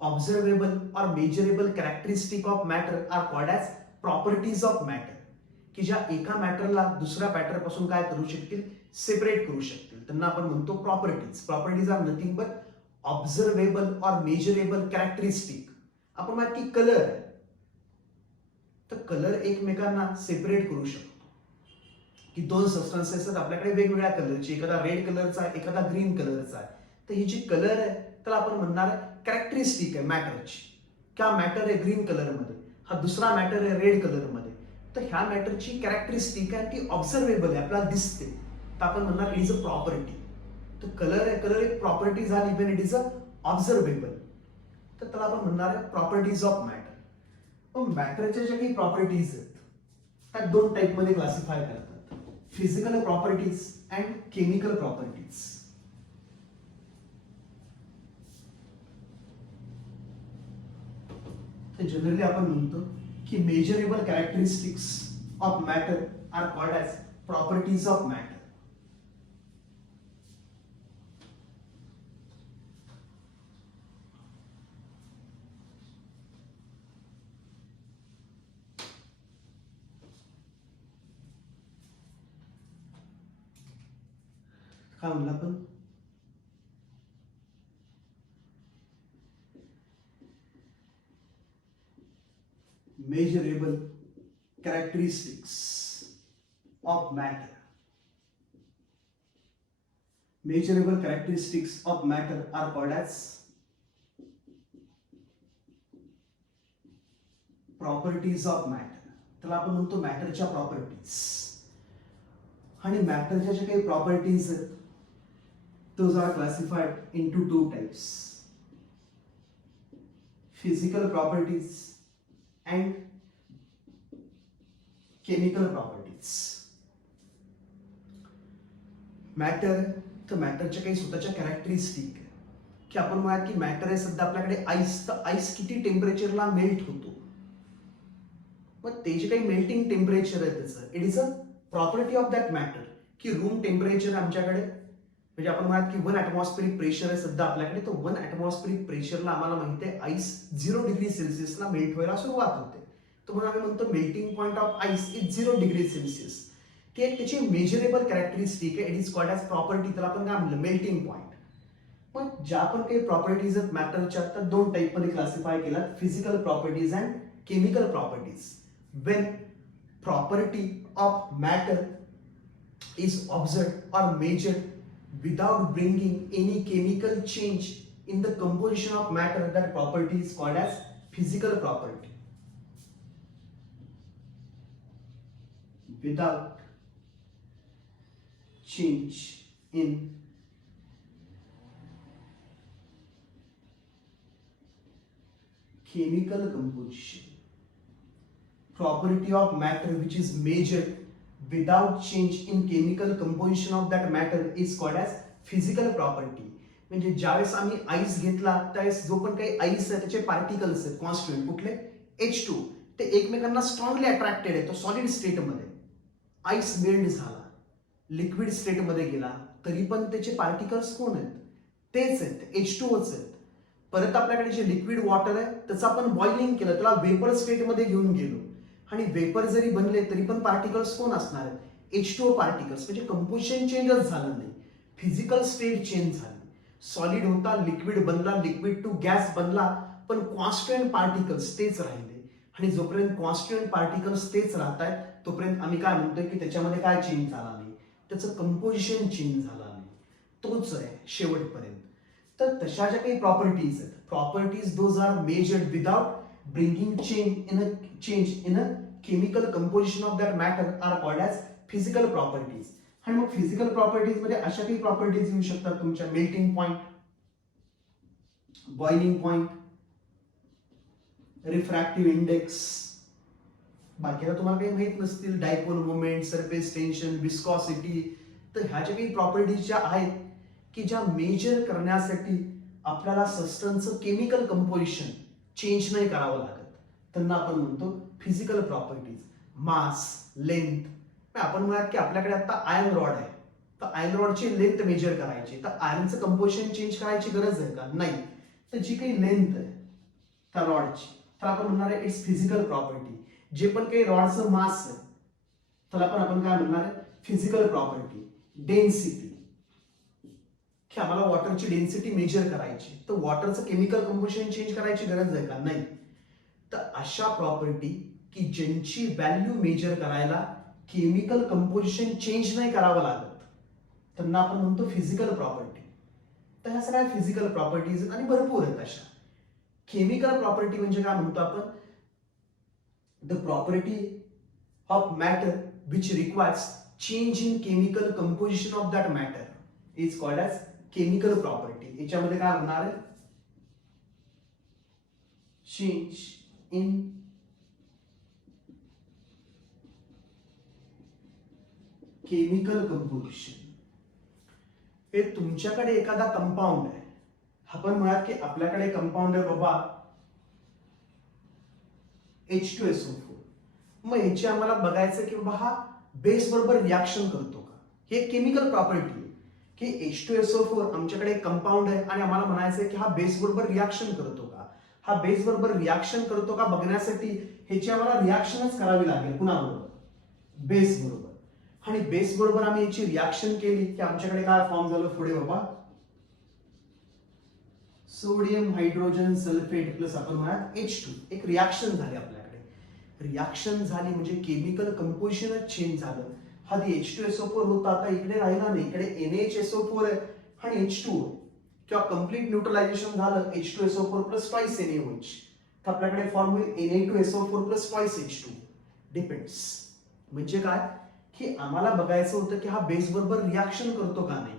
ऑब्झर्वेबल और measurable characteristic of matter are called as properties of matter, की ज्या एका मॅटरला दुसऱ्या मॅटर पासून काय करू शकतील, सेपरेट करू शकतील. त्यांना आपण म्हणतो properties. Properties are nothing but observable और मेजरेबल कॅरेक्टरिस्टिक. आपण म्हणत की कलर आहे, तर कलर एकमेकांना सेपरेट करू शकतो, की दोन सबस्टन्सेस आहेत आपल्याकडे वेगवेगळ्या कलरची, एखादा रेड कलरचा आहे, एखादा ग्रीन कलरचा आहे. तर ही जी कलर आहे त्याला आपण म्हणणार आहे कॅरेक्टरिस्टिक आहे मॅटरची. क्या मॅटर आहे ग्रीन कलरमध्ये, हा दुसरा मॅटर आहे रेड कलरमध्ये. तर ह्या मॅटरची कॅरेक्टरिस्टिक आहे, ती ऑब्झर्वेबल आहे, आपल्याला दिसते. तर आपण म्हणणार इट इज अ प्रॉपर्टी. तर कलर आहे, कलर एक प्रॉपर्टी झाली इव्हन इट इज अ ऑब्झर्वेबल. तर त्याला आपण म्हणणार आहे प्रॉपर्टीज ऑफ मॅटर. पण मॅटरच्या ज्या काही प्रॉपर्टीज आहेत त्या दोन टाईपमध्ये क्लासिफाय करतात, physical properties and chemical properties. तर जनरली आपण म्हणतो की measurable characteristics of matter are called as properties of matter. काय म्हणलं आपण, measurable characteristics of matter. Measurable characteristics of matter are called as properties of matter. त्याला आपण म्हणतो मॅटरच्या प्रॉपर्टीज. आणि मॅटरच्या ज्या काही प्रॉपर्टीज आहेत those are classified into two types, physical properties and chemical properties. Matter, तर मॅटरच्या काही स्वतःच्या कॅरेक्टरिस्टिक आहे, की आपण म्हणूयात की मॅटर आहे सध्या आपल्याकडे आईस, तर आईस किती टेम्परेचरला मेल्ट होतो. मग ते जे काही मेल्टिंग टेम्परेचर आहे त्याचं it is a property of that matter, की रूम टेम्परेचर आमच्याकडे म्हणजे आपण म्हणत की 1 ॲटमॉस्फेरिक प्रेशर आहे सध्या आपल्याकडे. तर 1 ॲटमॉस्फेरिक प्रेशरला आम्हाला माहिती आहे आईस 0 डिग्री सेल्सिअसला मेल्ट व्हायला सुरुवात होते. तर म्हणून आम्ही म्हणतो melting point of ice is 0 degree Celsius. ती एक त्याची मेजरेबल कॅरेक्टरिस्टिक आहे, it is called as property. त्याला आपण काय म्हणलं, मेल्टिंग पॉईंट. पण ज्या पण काही प्रॉपर्टीज आहेत मॅटरच्या त्या दोन टाईपमध्ये क्लासिफाय केल्यात, physical properties and chemical properties. When property of matter is observed or measured without bringing any chemical change in the composition of matter, that property is called as physical property. Without change in chemical composition, property of matter which is measured without change in chemical composition of that matter is called as physical property. म्हणजे ज्यावेळेस आम्ही आईस घेतला त्यावेळेस जो पण काही आईस आहे त्याचे पार्टिकल्स आहेत कॉन्स्टंट कुठले, H2, ते एकमेकांना स्ट्रॉंगली अट्रॅक्टेड आहे. तो सॉलिड स्टेटमध्ये आईस मेल्ट झाला, लिक्विड स्टेटमध्ये गेला, तरी पण त्याचे पार्टिकल्स कोण आहेत, तेच आहेत, H2Oच आहेत. परत आपल्याकडे जे लिक्विड वॉटर आहे त्याचं आपण बॉइलिंग केलं, त्याला वेपर स्टेटमध्ये घेऊन गेलो आणि वेपर जरी बनले तरी पण पार्टिकल्स कोण असणार आहेत, H2O पार्टिकल्स. म्हणजे कंपोजिशन चेंजच झालं नाही, फिजिकल स्टेट चेंज झाली. सॉलिड होता, लिक्विड बनला, लिक्विड टू गॅस बनला, पण कॉन्स्टंट पार्टिकल्स तेच राहिले. आणि जोपर्यंत कॉन्स्टंट पार्टिकल्स तेच राहत आहेत तोपर्यंत आम्ही काय म्हणतोय की त्याच्यामध्ये काय चेंज झाला नाही, त्याचं कंपोजिशन चेंज झाला नाही, तोच आहे शेवटपर्यंत. तर तशा ज्या काही प्रॉपर्टीज आहेत, properties those are measured without bringing change in a chemical composition of that matter are called as physical properties. आणि मग फिजिकल प्रॉपर्टीज मध्ये अशा काही प्रॉपर्टीज येऊ शकतात तुमच्या, melting point, boiling point, refractive index. बाकी आता तुम्हाला काही माहित नसतील, dipole moment, surface tension, viscosity. तर ह्या ज्या काही प्रॉपर्टीज ज्या आहेत की ज्या मेजर करण्यासाठी आपल्याला सब्स्टन्सचं केमिकल कंपोजिशन चेंज नाही करावं लागत, त्यांना आपण म्हणतो फिजिकल प्रॉपर्टीज. मास, लेंथ. आपण म्हणूयात की आपल्याकडे आता आयर्न रॉड आहे, तर आयर्न रॉडची लेंथ मेजर करायची, तर आयर्नचं कंपोजिशन चेंज करायची गरज आहे का? नाही. तर जी काही लेंथ आहे त्या रॉडची, तर आपण म्हणणार आहे इट्स फिजिकल प्रॉपर्टी. जे पण काही रॉडचं मास आहे त्याला पण आपण काय म्हणणार आहे? Physical property. डेन्सिटी, की आम्हाला वॉटरची डेन्सिटी मेजर करायची, तर वॉटरचं केमिकल कंपोजिशन चेंज करायची गरज आहे का? नाही. तर अशा प्रॉपर्टी की ज्यांची व्हॅल्यू मेजर करायला केमिकल कंपोजिशन चेंज नाही करावं लागत, त्यांना आपण म्हणतो फिजिकल प्रॉपर्टी. तर ह्या सगळ्या फिजिकल प्रॉपर्टीज आणि भरपूर आहेत अशा. केमिकल प्रॉपर्टी म्हणजे काय म्हणतो आपण? The property of matter which requires change in chemical composition of that matter is called as chemical property. याच्यामध्ये काय होणार आहे? Change in chemical composition. हे तुमच्याकडे एखादा कंपाऊंड आहे, आपण म्हणूयात की आपल्याकडे कंपाऊंड आहे बाबा H2SO4. मग याची आम्हाला बघायचं की बाबा हा बेस बरोबर रिॲक्शन करतो का? हे केमिकल प्रॉपर्टी आहे की H2SO4 आमच्याकडे एक कंपाऊंड आहे आणि आम्हाला म्हणायचं आहे की हा बेस बरोबर रिॲक्शन करतो का? हा बेस बरोबर रिॲक्शन करतो का बघण्यासाठी ह्याची आम्हाला रिॲक्शनच करावी लागेल. कुणाबरोबर? बेस बरोबर. आणि बेस बरोबर आम्ही याची रिॲक्शन केली की आमच्याकडे काय फॉर्म झालं पुढे बाबा? सोडियम हायड्रोजन सल्फेट प्लस आपण म्हणूयात H2. एक रिॲक्शन झाली आपल्याकडे. रिॲक्शन झाली म्हणजे केमिकल कंपोजिशनच चेंज झालं. हा H2SO4 होता, आता इकडे राहिला नाही, इकडे NaHSO4 आहे आणि H2 किंवा कम्प्लीट न्यूट्रलायझेशन झालं H2SO4 प्लस ट्वाइस NaOH. तर आपल्याकडे फॉर्म होईल Na2SO4 plus twice H2. Depends. म्हणजे काय की आम्हाला बघायचं होतं की हा बेस बरोबर रिॲक्शन करतो का नाही,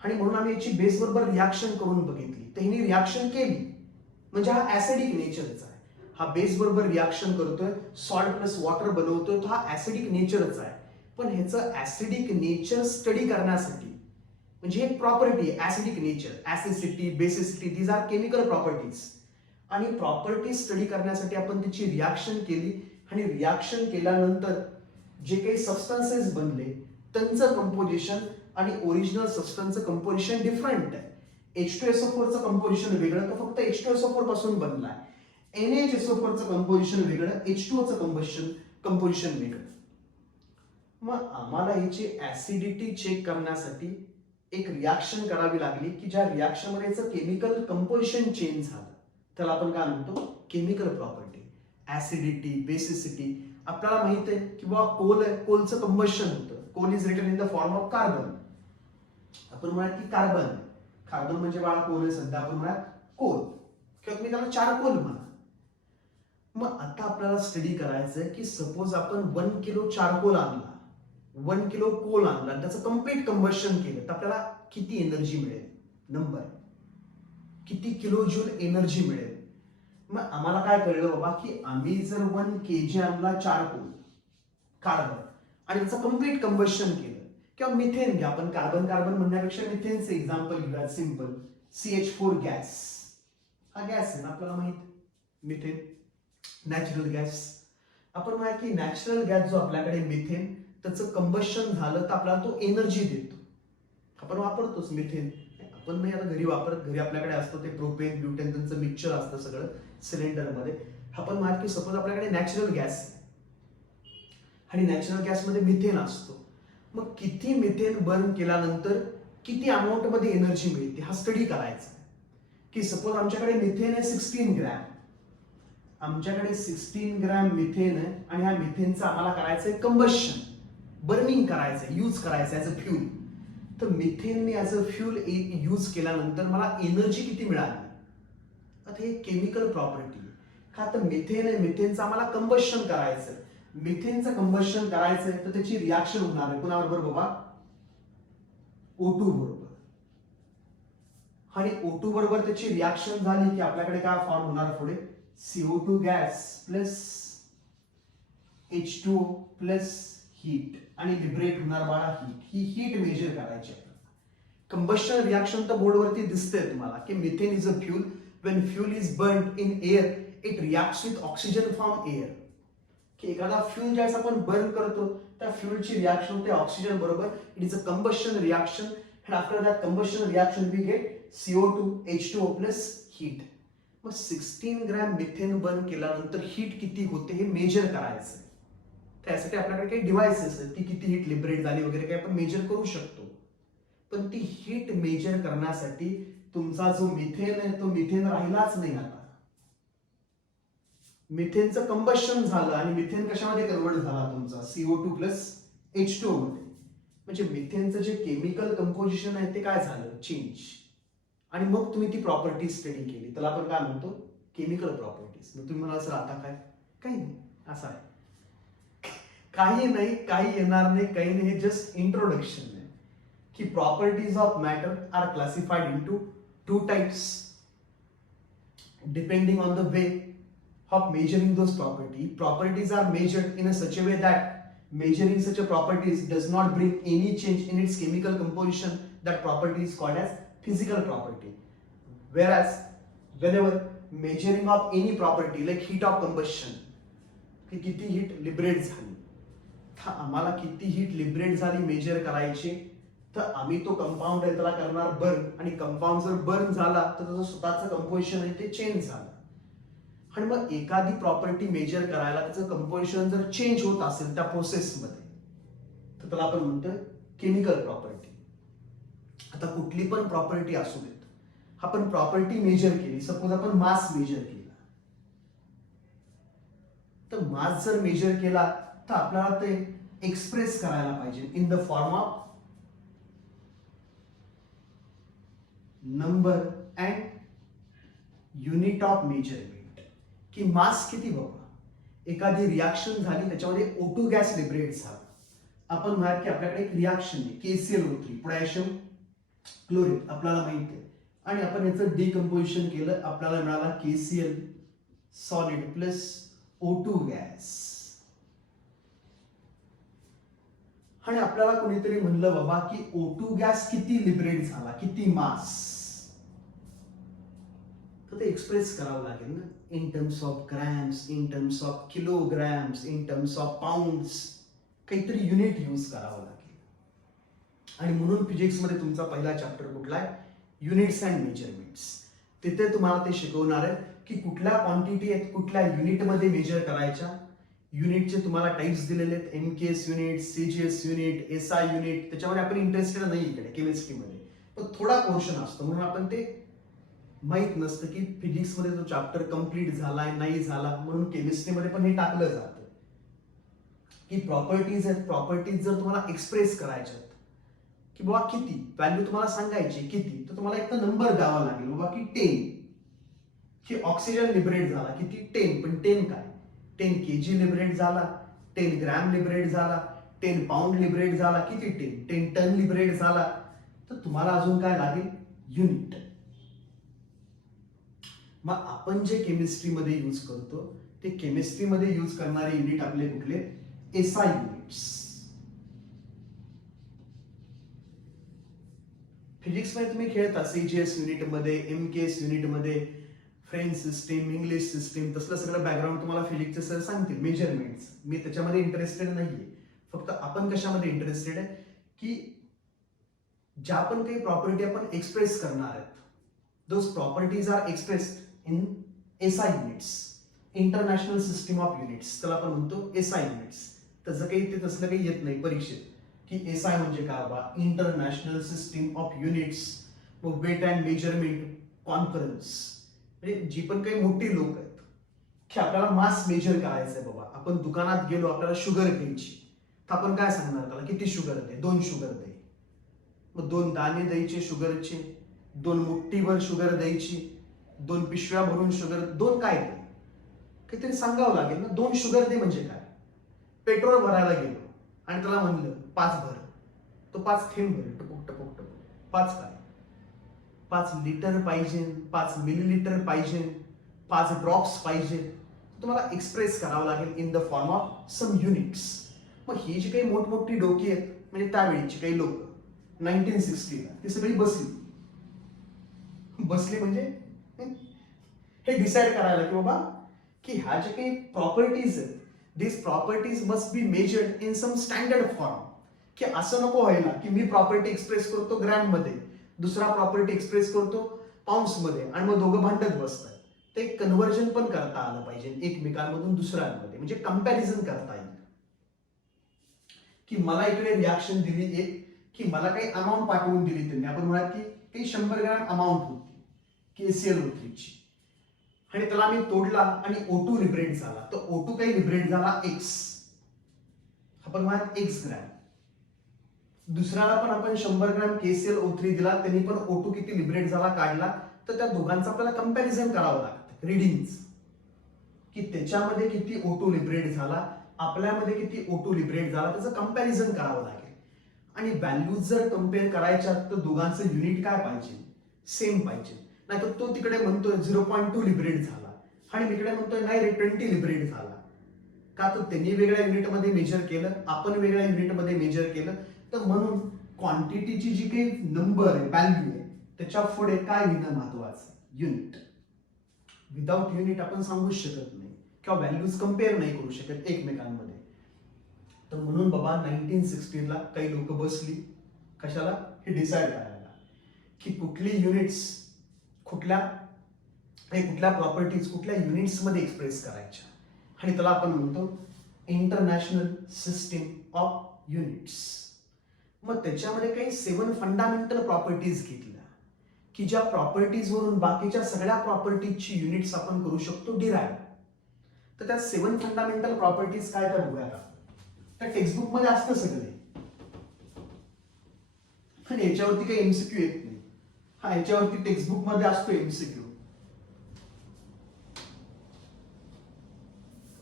आणि म्हणून आम्ही याची बेस बरोबर रिॲक्शन करून बघितली. तर हिने रिॲक्शन केली म्हणजे हा ऍसिडिक नेचरचा आहे. हा बेस बरोबर रिॲक्शन करतोय, सॉल्ट प्लस वॉटर बनवतोय, तो हा ऍसिडिक नेचरचा आहे. पण ह्याचं ऍसिडिक नेचर स्टडी करण्यासाठी म्हणजे एक प्रॉपर्टी आहे acidic nature, acidity, basicity, these are chemical properties. आणि प्रॉपर्टी स्टडी करण्यासाठी आपण त्याची रिॲक्शन केली आणि रिॲक्शन केल्यानंतर जे काही सबस्टन्सेस बनले त्यांचं कंपोजिशन आणि ओरिजिनल सबस्टन्सचं कंपोजिशन डिफरंट आहे. H2SO4 चं कंपोजिशन वेगळं, तर फक्त H2SO4 पासून बनलाय. NaHSO4 चं कंपोजिशन वेगळं, H2O चं कंपोजिशन वेगळं. मग आम्हाला याची ऍसिडिटी चेक करण्यासाठी एक रिॲक्शन करावी लागली की ज्या रिॲक्शन मध्ये याचं केमिकल कंपोजिशन चेंज झालं, त्याला आपण काय म्हणतो? Chemical property. Acidity, basicity. आपल्याला माहित आहे की बाबा कोल आहे, कोलचं कंबशन होतं. Coal is written in the form of carbon. आपण म्हणूयात की कार्बन. कार्बन म्हणजे बाळा कोल आहे, सध्या आपण म्हणूयात कोल किंवा तुम्ही त्याला चारकोल म्हणा. मग आता आपल्याला स्टडी करायचंय की सपोज आपण 1 किलो चारकोल आणला, 1 किलो कोल आणला, त्याचं कम्प्लीट कंबशन केलं, तर आपल्याला किती एनर्जी मिळेल? नंबर किती किलो जूल एनर्जी मिळेल? मग आम्हाला काय कळलं बाबा की आम्ही जर 1 kg आणला चारकोल कार्बन आणि त्याचं कम्प्लीट कंबशन केलं, किंवा मिथेन घ्या, आपण कार्बन कार्बन म्हणण्यापेक्षा मिथेनचं एक्झाम्पल घेऊया. सिंपल. CH4 gas. हा गॅस आहे ना आपल्याला माहित, मिथेन नॅचरल गॅस. आपण माहित की नॅचरल गॅस जो आपल्याकडे मिथेन, त्याचं कंबशन झालं तर आपल्याला तो एनर्जी देतो. आपण वापरतोच मिथेन. आपण नाही आता घरी वापरत, घरी आपल्याकडे असतं ते प्रोपेन ब्युटेन त्यांचं मिक्सचर असतं सगळं सिलेंडरमध्ये. आपण माहित की सपोज आपल्याकडे नॅचरल गॅस आणि नॅचरल गॅसमध्ये मिथेन असतो. मग किती मिथेन बर्न केल्यानंतर किती अमाऊंट मध्ये एनर्जी मिळते हा स्टडी करायचा. की सपोज आमच्याकडे मिथेन आहे 16 ग्रॅम, आमच्याकडे 16 ग्रॅम मिथेन आहे आणि ह्या मिथेनचं आम्हाला करायचंय कंबशन, बर्निंग करायचंय, यूज करायचं ऍज अ फ्यूल. तर methane me as a fuel use केल्यानंतर मला एनर्जी किती मिळाली? आता हे केमिकल प्रॉपर्टी आहे का? तर मिथेन आहे, मिथेनचं आम्हाला कंबशन करायचंय. मिथेनचं कंबशन करायचंय तर त्याची रिॲक्शन होणार आहे कुणाबरोबर बाबा? O2 बरोबर. आणि O2 बरोबर त्याची रिॲक्शन झाली की आपल्याकडे काय फॉर्म होणार पुढे? CO2 gas plus H2O plus heat आणि लिबरेट होणार बाळा हीट. ही हीट मेजर करायची. कंबशन रिॲक्शन तर बोर्डवरती दिसतंय तुम्हाला की methane is a fuel. When fuel is burnt in air, it reacts with oxygen from air. की एखादा फ्यूल ज्यावेळेस आपण बर्न करतो त्या फ्यूलची रिॲक्शन होते ऑक्सिजन बरोबर. It is a combustion reaction and after that combustion reaction we get CO2 H2O plus heat. मग 16 ग्रॅम मिथेन बर्न केल्यानंतर हीट किती होते हे मेजर करायचं. त्यासाठी आपल्याकडे काही डिव्हाइसेस आहेत की किती हीट लिबरेट झाली वगैरे काही आपण मेजर करू शकतो. पण ती हीट मेजर करण्यासाठी तुमचा जो मिथेन आहे तो मिथेन राहिलाच नाही. आता मिथेनचं कंबशन झालं आणि मिथेन कशामध्ये कन्वर्ट झाला तुमचा CO2 प्लस H2O मध्ये. म्हणजे मिथेनचं जे केमिकल कंपोजिशन आहे ते काय झालं चेंज. आणि मग तुम्ही ती प्रॉपर्टी स्टडी केली त्याला आपण काय म्हणतो केमिकल प्रॉपर्टीज. मग तुम्ही म्हणाल सर आता काय काही नाही असं आहे. काही नाही काही येणार नाही काही नाही हे जस्ट इंट्रोडक्शन आहे की properties of matter are classified into 2 types depending on the way of measuring those properties. Properties are measured in a such a way that measuring such a properties does not bring any change in its chemical composition. That property is called as physical property. Whereas whenever measuring of any property like heat of combustion, की किती हीट लिबरेट झाली, तर आम्हाला किती हीट लिबरेट झाली मेजर करायची, तर आम्ही तो कंपाऊंड आहे त्याला करणार बर्न. आणि कंपाऊंड जर बर्न झाला तर त्याचं स्वतःचं कंपोजिशन आहे ते चेंज झालं. आणि मग एखादी प्रॉपर्टी मेजर करायला त्याचं कंपोजिशन जर चेंज होत असेल त्या प्रोसेसमध्ये तर त्याला आपण म्हणतो केमिकल प्रॉपर्टी. आता कुठली पण प्रॉपर्टी असू देत, आपण प्रॉपर्टी मेजर केली, सपोज आपण मास मेजर केला, तर मास जर मेजर केला तर आपल्याला ते एक्सप्रेस करायला पाहिजे in the form of number and unit of measurement. की मास किती बाबा, एखादी रिॲक्शन झाली त्याच्यामध्ये O2 गॅस लिबरेट झाला. आपण म्हणूयात की आपल्याकडे एक रिॲक्शन आहे KClO3 पोटॅशियम क्लोरेट आपल्याला माहिती आहे. आणि आपण याचं डिकम्पोजिशन केलं आपल्याला मिळाला KCl solid plus O2 gas. आणि आपल्याला कोणीतरी म्हणलं बाबा की O2 गॅस किती लिबरेट झाला किती मास, तर ते एक्सप्रेस करावं लागेल ना in terms of grams, in terms of kilograms, in terms of Pond's, काहीतरी युनिट यूज करावं लागेल. आणि म्हणून फिजिक्समध्ये तुमचा पहिला चॅप्टर कुठला आहे युनिट्स अँड मेजरमेंट्स. तिथे तुम्हाला ते शिकवणार आहे की कुठल्या क्वांटिटी आहेत कुठल्या युनिटमध्ये मेजर करायच्या. युनिटचे तुम्हाला टाइप्स दिलेले आहेत MKS unit, CGS unit, SI unit. त्याच्यामध्ये आपण इंटरेस्टेड नाही इकडे केमिस्ट्रीमध्ये, पण थोडा पोर्शन असतो म्हणून आपण ते माहित नसतं की फिजिक्समध्ये तो चॅप्टर कम्प्लीट झालाय नाही झाला. म्हणून केमिस्ट्रीमध्ये पण हे टाकलं जातं की प्रॉपर्टीज आहेत, प्रॉपर्टीज जर तुम्हाला एक्सप्रेस करायच्या की बाबा किती व्हॅल्यू तुम्हाला सांगायची किती, तर तुम्हाला एक तर नंबर द्यावा लागेल बाबा की 10 की ऑक्सिजन लिबरेट झाला किती 10. पण 10 काय 10 kg लिबरेट झाला, 10 ग्रॅम लिबरेट झाला, 10 पाऊंड लिबरेट झाला किती 10 टन लिबरेट झाला. तर तुम्हाला अजून काय लागेल युनिट. मग आपण जे केमिस्ट्रीमध्ये यूज करतो ते केमिस्ट्रीमध्ये यूज करणारे युनिट आपले कुठले SI युनिट्स. फिजिक्समध्ये तुम्ही खेळता CGS युनिटमध्ये, MKS युनिटमध्ये, फ्रेंच सिस्टीम, इंग्लिश सिस्टीम, तसलं सगळं बॅकग्राऊंड तुम्हाला फिजिक्सचे सर सांगतील. मेजरमेंट्स मी त्याच्यामध्ये इंटरेस्टेड नाहीये. फक्त आपण कशामध्ये इंटरेस्टेड आहे की ज्या पण काही प्रॉपर्टी आपण एक्सप्रेस करणार आहेत those properties are expressed in SI units, international system of units. त्याला आपण म्हणतो SI युनिट्स. तसं काही ते तसलं काही येत नाही परीक्षेत की SI म्हणजे काय बाबा इंटरनॅशनल सिस्टीम ऑफ युनिट्स. मग वेट अँड मेजरमेंट कॉन्फरन्स, म्हणजे जी पण काही मोठी लोक आहेत की आपल्याला मास मेजर करायचं आहे बाबा. आपण दुकानात गेलो आपल्याला शुगर घ्यायची तर आपण काय सांगणार त्याला किती शुगर दे, 2 शुगर दे. मग 2 दाणे द्यायचे शुगरचे, 2 मुठ्ठीभर शुगर द्यायची, 2 पिशव्या भरून शुगर, 2 काय दे काहीतरी सांगावं लागेल ना. 2 शुगर दे म्हणजे काय. पेट्रोल भरायला गेलो आणि त्याला म्हणलं 5 भर, तो 5 थेंब भरेल टपक टपक टपक. 5 काय 5 लिटर पाहिजे, 5 मिलीलिटर पाहिजे, 5 ड्रॉप्स पाहिजे. तुम्हाला एक्सप्रेस करावं लागेल in the form of some units. मग ही जी काही मोठमोठी डोकी आहेत म्हणजे त्यावेळीची काही लोक 1960ला ती सगळी बसली म्हणजे हे डिसाईड करायला की बाबा की ह्या जे काही प्रॉपर्टीज आहेत, this properties must be measured in some standard form. की असं नको व्हायला की मी प्रॉपर्टी एक्सप्रेस करतो ग्रॅम मध्ये, दुसरा प्रॉपर्टी एक्सप्रेस करतो पाऊंड्स मध्ये, आणि मग दोघं भांडत बसतात. ते कन्व्हर्जन पण करता आलं पाहिजे एकमेकांमधून दुसऱ्यांमध्ये, म्हणजे कंपॅरिझन करता येईल. की मला इकडे रिॲक्शन दिली एक, की मला काही अमाऊंट पाठवून दिली त्यांनी, आपण म्हणा की काही 100 ग्रॅम अमाऊंट होती KClO3 ची, आणि त्याला मी तोडला आणि O2 लिबरेट झाला. तर O2 काही लिबरेट झाला X, आपण म्हणा X ग्रॅम. दुसऱ्याला पण आपण 100 ग्रॅम KClO3 दिला, त्यांनी पण O2 किती लिबरेट झाला काढला. तर त्या दोघांचं आपल्याला कंपॅरिझन करावं लागतं रिडिंग्स, की त्याच्यामध्ये किती O2 लिबरेट झाला, आपल्यामध्ये किती O2 लिबरेट झाला, त्याचं कंपॅरिझन करावं लागेल. आणि व्हॅल्यूज जर कम्पेअर करायच्या तर दोघांचं युनिट काय पाहिजे, सेम पाहिजे. नाहीतर तो तिकडे म्हणतोय 0.2 लिबरेट झाला आणि मी इकडे म्हणतोय नाही रे 20 लिबरेट झाला. का तर त्यांनी वेगळ्या युनिटमध्ये मेजर केलं, आपण वेगळ्या युनिटमध्ये मेजर केलं. तर म्हणून क्वांटिटीची जी काही नंबर आहे, व्हॅल्यू आहे, त्याच्या पुढे काय लिहिणं महत्वाचं, युनिट. विदाउट युनिट आपण सांगूच शकत नाही किंवा व्हॅल्यूज कम्पेअर नाही करू शकत एकमेकांमध्ये. तर म्हणून बाबा 1960 ला काही लोक बसली कशाला, हे डिसाइड करायला की कुठली युनिट्स कुठल्या प्रॉपर्टीज कुठल्या युनिट्स मध्ये एक्सप्रेस करायच्या, आणि त्याला आपण म्हणतो इंटरनॅशनल सिस्टीम ऑफ युनिट्स. मग त्याच्यामध्ये काही 7 फंडामेंटल प्रॉपर्टीज घेतल्या की ज्या प्रॉपर्टीज वरून बाकीच्या सगळ्या प्रॉपर्टीजची युनिट्स आपण करू शकतो डिराइव्ह. तर त्या 7 फंडामेंटल प्रॉपर्टीज काय त्या बघूया. त्या टेक्स्टबुक मध्ये असतं सगळे, आणि याच्यावरती काही एमसीक्यू येत नाही. हा याच्यावरती टेक्स्टबुक मध्ये असतो एमसीक्यू,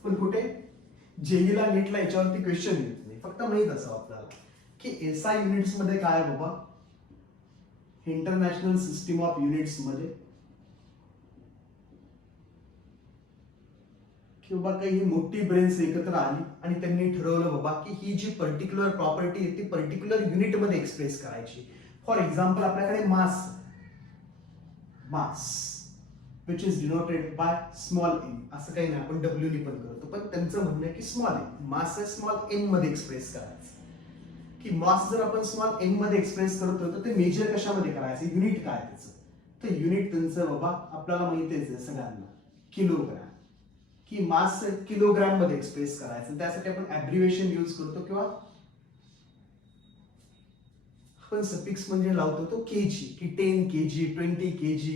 पण कुठे जेईला नीटला याच्यावरती क्वेश्चन येत नाही. फक्त माहित असावं आपल्याला की एसआय युनिट्स मध्ये काय बाबा, इंटरनॅशनल सिस्टीम ऑफ युनिट्स मध्ये की बाबा काही मोठी ब्रेन्स एकत्र आली आणि त्यांनी ठरवलं बाबा की ही जी पर्टिक्युलर प्रॉपर्टी आहे ती पर्टिक्युलर युनिट मध्ये एक्सप्रेस करायची. फॉर एक्झाम्पल आपल्याकडे mass which is denoted by small n, असं काही नाही, आपण डब्ल्यू नी पण करतो, पण त्यांचं म्हणणं आहे की स्मॉल एन, मास आहे स्मॉल एन मध्ये एक्सप्रेस करायचं. की मास जर आपण स्मॉल एन मध्ये एक्सप्रेस करतो तर ते मेजर कशामध्ये करायचं, युनिट काय त्याचं. तर युनिट त्यांचं बाबा आपल्याला माहितीच आहे सगळ्यांना, किलोग्रॅम. की मास किलोग्रॅम मध्ये एक्सप्रेस करायचं, त्यासाठी आपण ॲब्रिव्हिएशन यूज करतो किंवा आपण सफिक्स म्हणजे लावतो तो केजी, की 10 kg 20 kg,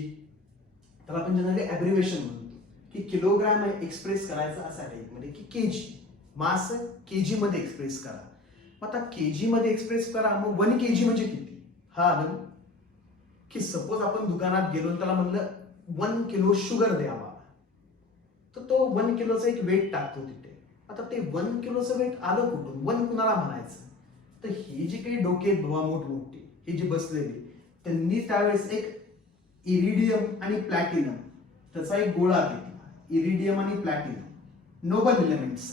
त्याला आपण जनरली ॲब्रिव्हिएशन म्हणतो. की किलोग्रॅम एक्सप्रेस करायचं असा टाईप मध्ये की केजी, मास केजी मध्ये एक्सप्रेस करा. आता केजी मध्ये एक्सप्रेस करा, मग 1 kg म्हणजे किती. हा आलं की सपोज आपण दुकानात गेलो, त्याला म्हणलं 1 किलो शुगर द्या मला, तर तो 1 किलोचा एक वेट टाकतो तिथे. आता ते 1 किलोचं वेट आलं कुठून, 1 कुणाला म्हणायचं. तर ही जी काही डोके आहेत बाबा मोठमोठी, हे जी बसलेली, त्यांनी त्यावेळेस एक इरिडियम आणि प्लॅटिनम त्याचा एक गोळा घेतला. इरिडियम आणि प्लॅटिनम नोबल एलिमेंट्स,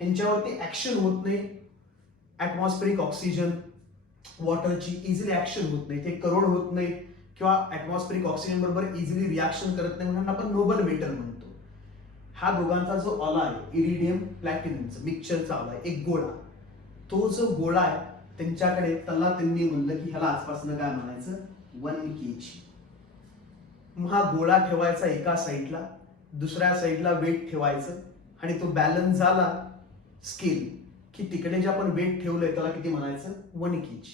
ह्यांच्यावरती ऍक्शन होत नाही. ऍटमॉस्फेरिक ऑक्सिजन वॉटरची इझिली ऍक्शन होत नाही, ते करोड होत नाही किंवा ऍटमॉस्फेरिक ऑक्सिजन बरोबर इझिली रिॲक्शन करत नाही, म्हणून आपण नोबल मेटल म्हणतो. हा दोघांचा जो ऑला आहे, इरिडियम प्लॅटिनमचा मिक्सचरचा ऑला आहे, एक गोळा. तो जो गोळा आहे त्यांच्याकडे, त्याला त्यांनी म्हणलं की ह्याला आजपासून काय म्हणायचं, 1 kg. मग हा गोळा ठेवायचा एका साईडला, दुसऱ्या साईडला वेट ठेवायचं, आणि तो बॅलन्स झाला स्केल की तिकडे जे आपण वेट ठेवलंय त्याला किती म्हणायचं, 1 kg.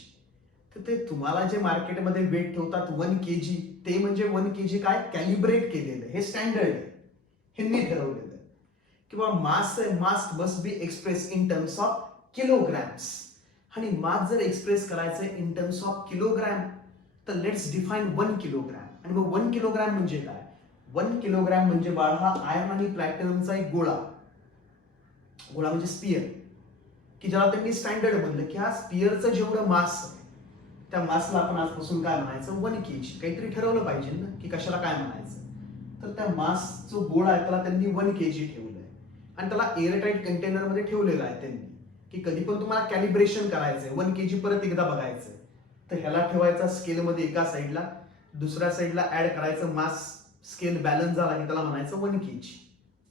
तर ते तुम्हाला जे मार्केटमध्ये वेट ठेवतात 1 kg, ते म्हणजे 1 kg काय कॅलिब्रेट केलेलं, हे स्टँडर्ड आहे, ह्यांनी ठरवलेलं. किंवा mass must be express in terms of kilograms, आणि मास जर एक्सप्रेस करायचं इन टर्म्स ऑफ किलोग्रॅम, तर लेट्स डिफाइन 1 किलोग्रॅम. आणि मग 1 किलोग्रॅम म्हणजे काय, 1 किलोग्रॅम म्हणजे बाळ हा आयर्न आणि प्लॅटिनमचा एक गोळा म्हणजे स्पियर, की ज्याला त्यांनी स्टँडर्ड म्हणलं की हा स्पियरचं जेवढं मास आहे त्या मासला आपण आजपासून काय म्हणायचं, 1 kg. काहीतरी ठरवलं पाहिजे ना की कशाला काय म्हणायचं. तर त्या मास जो गोळा आहे त्याला त्यांनी 1 kg ठेवलंय, आणि त्याला एअरटाईट कंटेनर मध्ये ठेवलेलं आहे त्यांनी, की कधी पण तुम्हाला कॅलिब्रेशन करायचंय 1 kg परत एकदा बघायचंय, तर ह्याला ठेवायचा स्केल मध्ये एका साईडला, दुसऱ्या साईडला ऍड करायचं मास, स्केल बॅलन्स झाला की त्याला म्हणायचं 1 kg.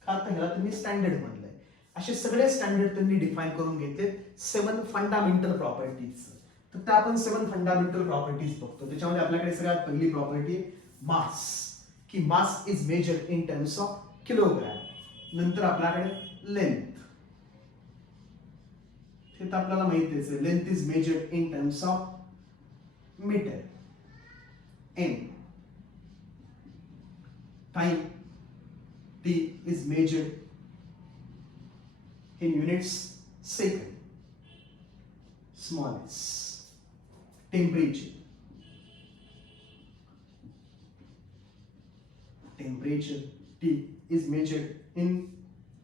का आता ह्याला त्यांनी स्टँडर्ड म्हणलंय. असे सगळे स्टँडर्ड त्यांनी डिफाईन करून घेतले 7 फंडामेंटल प्रॉपर्टीज. तर त्या आपण 7 फंडामेंटल प्रॉपर्टीज बघतो. त्याच्यामध्ये आपल्याकडे सगळ्यात पहिली प्रॉपर्टी मास, की mass is measured in terms of kilogram. नंतर आपल्याकडे लेंथ, हे तर आपल्याला माहितीच आहे, length is measured in terms of metre. M, time, T is measured in units second. Small s. Temperature. Temperature T is measured in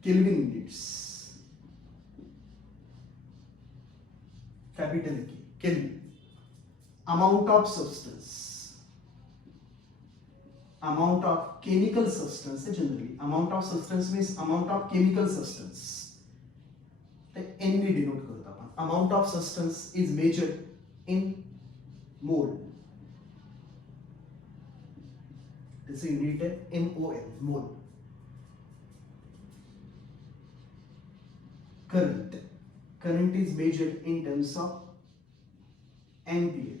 Kelvin units. Capital K, Kelvin. Amount of substance. Amount of chemical substance generally. Amount of substance means amount of chemical substance. The N ने denote करतो आपण. Amount of substance is measured in mole. त्याचे युनिट आहे MOL, mole. Current. Current is measured in terms of ampere.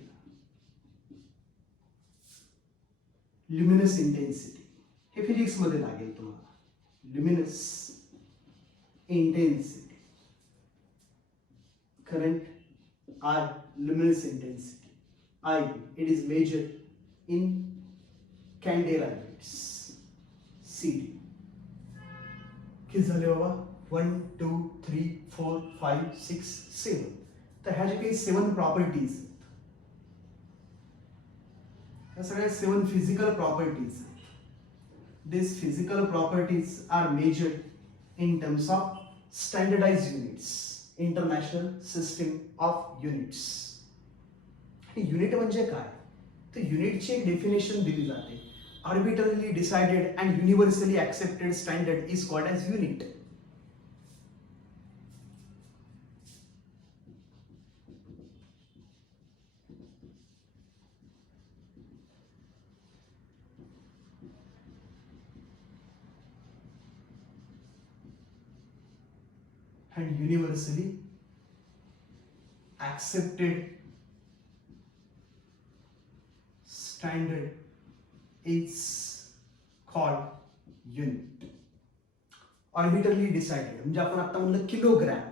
Luminous intensity, हे फिजिक्स मध्ये लागेल तुम्हाला. Luminous intensity, current R, luminous intensity I, it is measured in candela units. CD. किती झाले बाबा? 1 2 3 4 5 6 7. तर ह्या जे काही 7 प्रॉपर्टीज, ह्या सगळ्या 7 physical properties. These physical properties are measured in terms of standardized units, international system of units. Unit म्हणजे काय? तर युनिटची एक डेफिनेशन दिली जाते. Arbitrarily decided and universally accepted standard is called as unit. And universally accepted standard is called unit. Arbitrarily decided म्हणजे आपण आता म्हणलं किलोग्रॅम,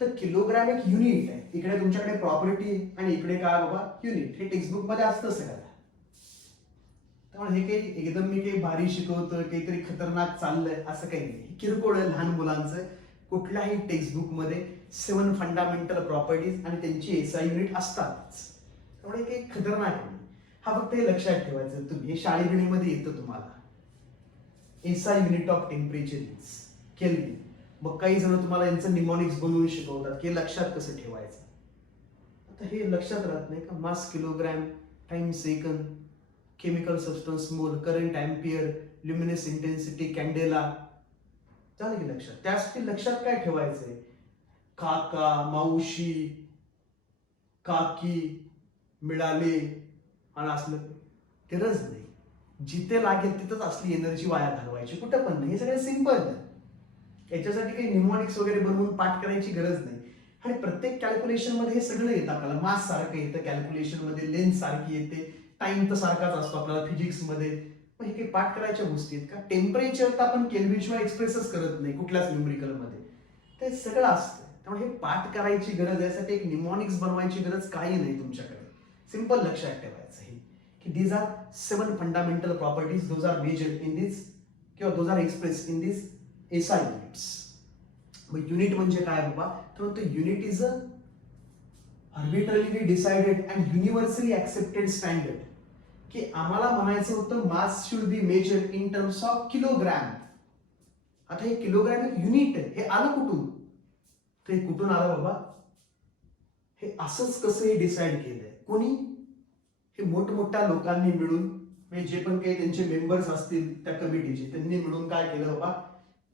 तर किलोग्रॅम एक युनिट आहे. इकडे तुमच्याकडे प्रॉपर्टी आणि इकडे काय बाबा युनिट. हे टेक्स्टबुक मध्ये असतं सगळं. त्यामुळे हे काही एकदम मी काही भारी शिकवतो, काहीतरी खतरनाक चाललंय असं काही नाही. किरकोळ लहान मुलांचं. कुठल्याही टेक्स्टबुक मध्ये 7 फंडामेंटल प्रॉपर्टीज आणि त्यांची SI युनिट असतातच. त्यामुळे काही खतरनाक नाही. हा फक्त हे लक्षात ठेवायचं तुम्ही. हे शाळेगिणीमध्ये येतं तुम्हाला. SI unit of temperature is kelvin. मग काही जण तुम्हाला यांचं निमॉनिक्स बनवून शिकवतात की लक्षात कसं ठेवायचं. आता हे लक्षात राहत नाही का? Mass kilogram, time second, chemical substance mole, current ampere, luminous intensity candela. झालं की लक्षात? त्यासाठी लक्षात काय ठेवायचंय? काका, मावशी, काकी, मिळाले आणि असलं गरज नाही. जिथे लागेल तिथंच असली एनर्जी वाया घालवायची, कुठं पण नाही. हे सगळं सिंपल आहे. याच्यासाठी काही निमॉनिक्स वगैरे बनवून पाठ करायची गरज नाही. आणि प्रत्येक कॅल्क्युलेशन मध्ये हे सगळं येतं आपल्याला. मास सारखं येतं कॅल्क्युलेशन मध्ये, लेंथ सारखी येते, टाइम तर सारखाच असतो आपल्याला फिजिक्स मध्ये. मग हे काही पाठ करायच्या गोष्टी आहेत का? टेम्परेचर तर आपण केल्विन शिवाय एक्सप्रेसच करत नाही कुठल्याच न्यूमेरिकल मध्ये. ते सगळं असतं. त्यामुळे हे पाठ करायची गरज, यासाठी एक निमॉनिक्स बनवायची गरज काही नाही तुमच्याकडे. सिंपल लक्षात ठेवायचं हे की these are 7 fundamental properties. Those are measured in this किंवा those are expressed in this SI units. मग युनिट म्हणजे काय बाबा? तर तो unit is a arbitrarily decided and universally accepted standard. की आम्हाला म्हणायचं होतं mass should be measured in terms of kilogram. आता हे किलोग्रॅम एक युनिट आहे. हे आलं कुठून? ते कुठून आलं बाबा? हे असंच कसं हे डिसाइड केलंय? कोणी? हे मोठमोठ्या लोकांनी मिळून, म्हणजे जे पण काही त्यांचे मेंबर्स असतील त्या कमिटीचे, त्यांनी मिळून काय केलं बाबा?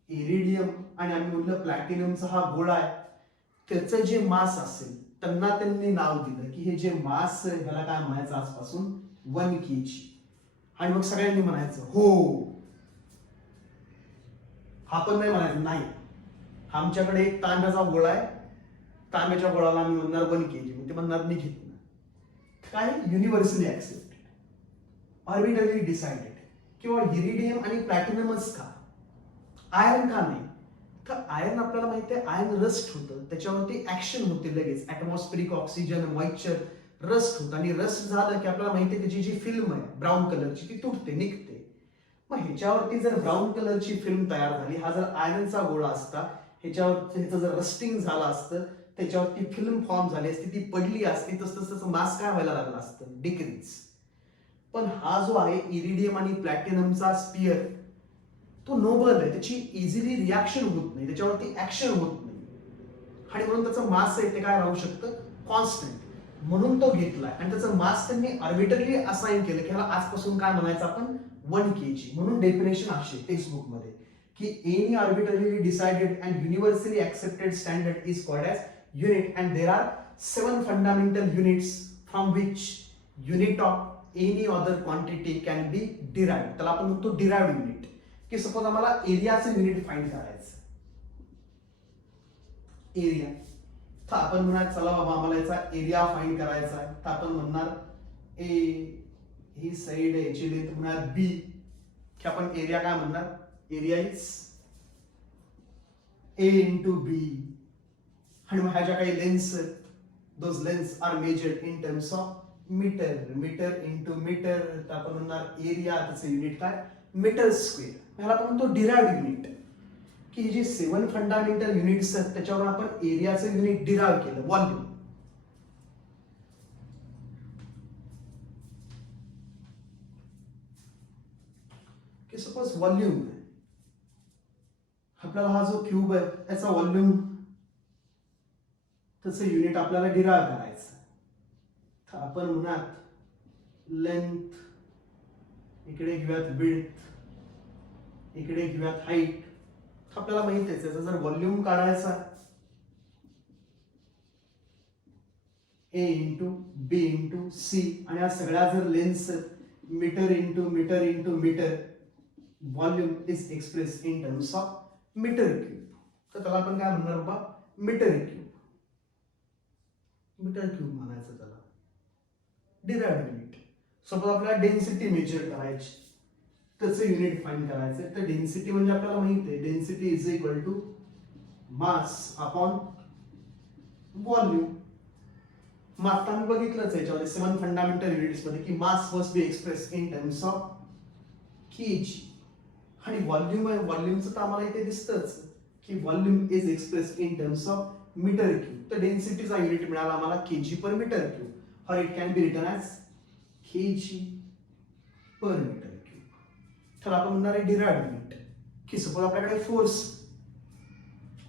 इरिडियम आणि आम्ही म्हणलं प्लॅटिनमचा हा गोळा आहे, त्याचं जे मास असेल त्यांना त्यांनी नाव दिलं की हे जे मास आहे ह्याला काय म्हणायचं आजपासून? 1 kg. आणि मग सगळ्यांनी म्हणायचं हो. हा पण नाही म्हणायचं नाही. आमच्याकडे एक तांब्याचा गोळा आहे, तांब्याच्या गोळाला आम्ही म्हणणार 1 kg, ते म्हणणार मी घेत नाही. काय युनिव्हर्सली ऍक्सेप्टेड, आर्बिट्ररी डिसाइडेड. किंवा इरिडियम आणि प्लॅटिनमच का, आयर्न का नाही? तर आयर्न आपल्याला माहिती आहे आयर्न रस्ट होतं, त्याच्यावरती ऍक्शन होते लगेच, ऍटमॉस्फेरिक ऑक्सिजन मॉइश्चर रस्ट होतं, आणि रस्ट झालं की आपल्याला माहिती आहे त्याची जी फिल्म आहे ब्राऊन कलरची ती तुटते, निघते. मग ह्याच्यावरती जर ब्राऊन कलरची फिल्म तयार झाली, हा जर आयर्नचा गोळा असता, ह्याच्यावर जर रस्टिंग झालं असतं, त्याच्यावरती फिल्म फॉर्म झाली असती, ती पडली असती, तसं त्याचं मास काय व्हायला लागलं असतं, डिक्रीज. पण हा जो आहे इरिडियम आणि प्लॅटिनमचा स्पियर, तो नोबल आहे, त्याची इझिली रिॲक्शन होत नाही, त्याच्यावरती ऍक्शन होत नाही, आणि म्हणून त्याचं मास आहे ते काय राहू शकतं, कॉन्स्टंट. म्हणून तो घेतलाय, आणि त्याचं मास त्यांनी आर्बिट्ररी असाइन केलं की ह्याला आजपासून काय म्हणायचं आपण, 1 kg. म्हणून डेफिनेशन अशी टेक्स्टबुक मध्ये की any arbitrary decided and universally accepted standard is called as unit, and there are 7 fundamental units from which unit of any other quantity can be derived. त्याला आपण म्हणतो डिराइव्ड युनिट. की सपोज आम्हाला एरियाचं युनिट फाइंड करायचं, एरिया, तर आपण म्हणणार चला बाबा आम्हाला याचा एरिया फाइंड करायचा आहे, तर आपण म्हणणार ए, ही साइड आहे, याची लेंथ म्हणणार बी, की आपण एरिया काय म्हणणार, area is A into B. आणि मग ह्या ज्या काही lengths, those lengths are measured in terms of metre, metre into metre, तर आपण म्हणणार एरिया, त्याचं युनिट काय, मीटर स्क्वेअर. ह्याला आपण म्हणतो डिराइव्ड युनिट. की जे 7 फंडामेंटल युनिट्स आहेत त्याच्यावर आपण एरियाचं युनिट डिराइव्ह केलं, व्हॉल्यूम. की सपोज व्हॉल्यूम आपल्याला, हा जो क्यूब आहे त्याचा व्हॉल्यूम, त्याचं युनिट आपल्याला डिराइव्ह करायचं. तर आपण म्हणूयात लेंथ, इकडे घेऊयात विड्थ, इकडे घेऊयात हाईट. आपल्याला माहित आहे त्याचा जर व्हॉल्यूम काढायचा, A into B into C, आणि या सगळ्या जर lengths metre into metre into metre, volume is express in terms of metre cube. तर त्याला आपण काय म्हणणार बाबा, मीटर क्यूब. मीटर क्यूब म्हणायचं त्याला, डिराइव्ड युनिट. सपोज आपल्याला डेन्सिटी मेजर करायची, त्याचं युनिट फाइंड करायचं, तर डेन्सिटी म्हणजे आपल्याला माहित आहे density is equal to mass upon volume. मग आता आम्ही बघितलंच याच्यामध्ये 7 फंडामेंटल युनिट्स मध्ये की mass must be express in terms of KG, आणि व्हॉल्यूम आहे, व्हॉल्यूमचं तर आम्हाला इथे दिसतंच की volume is express in terms of metre cube. तर डेन्सिटीचा युनिट मिळाला आम्हाला KG per metre cube, or it can be written as KG per metre cube. तर आपण म्हणणार आहे डिराइव्ड युनिट. की सपोज आपल्याकडे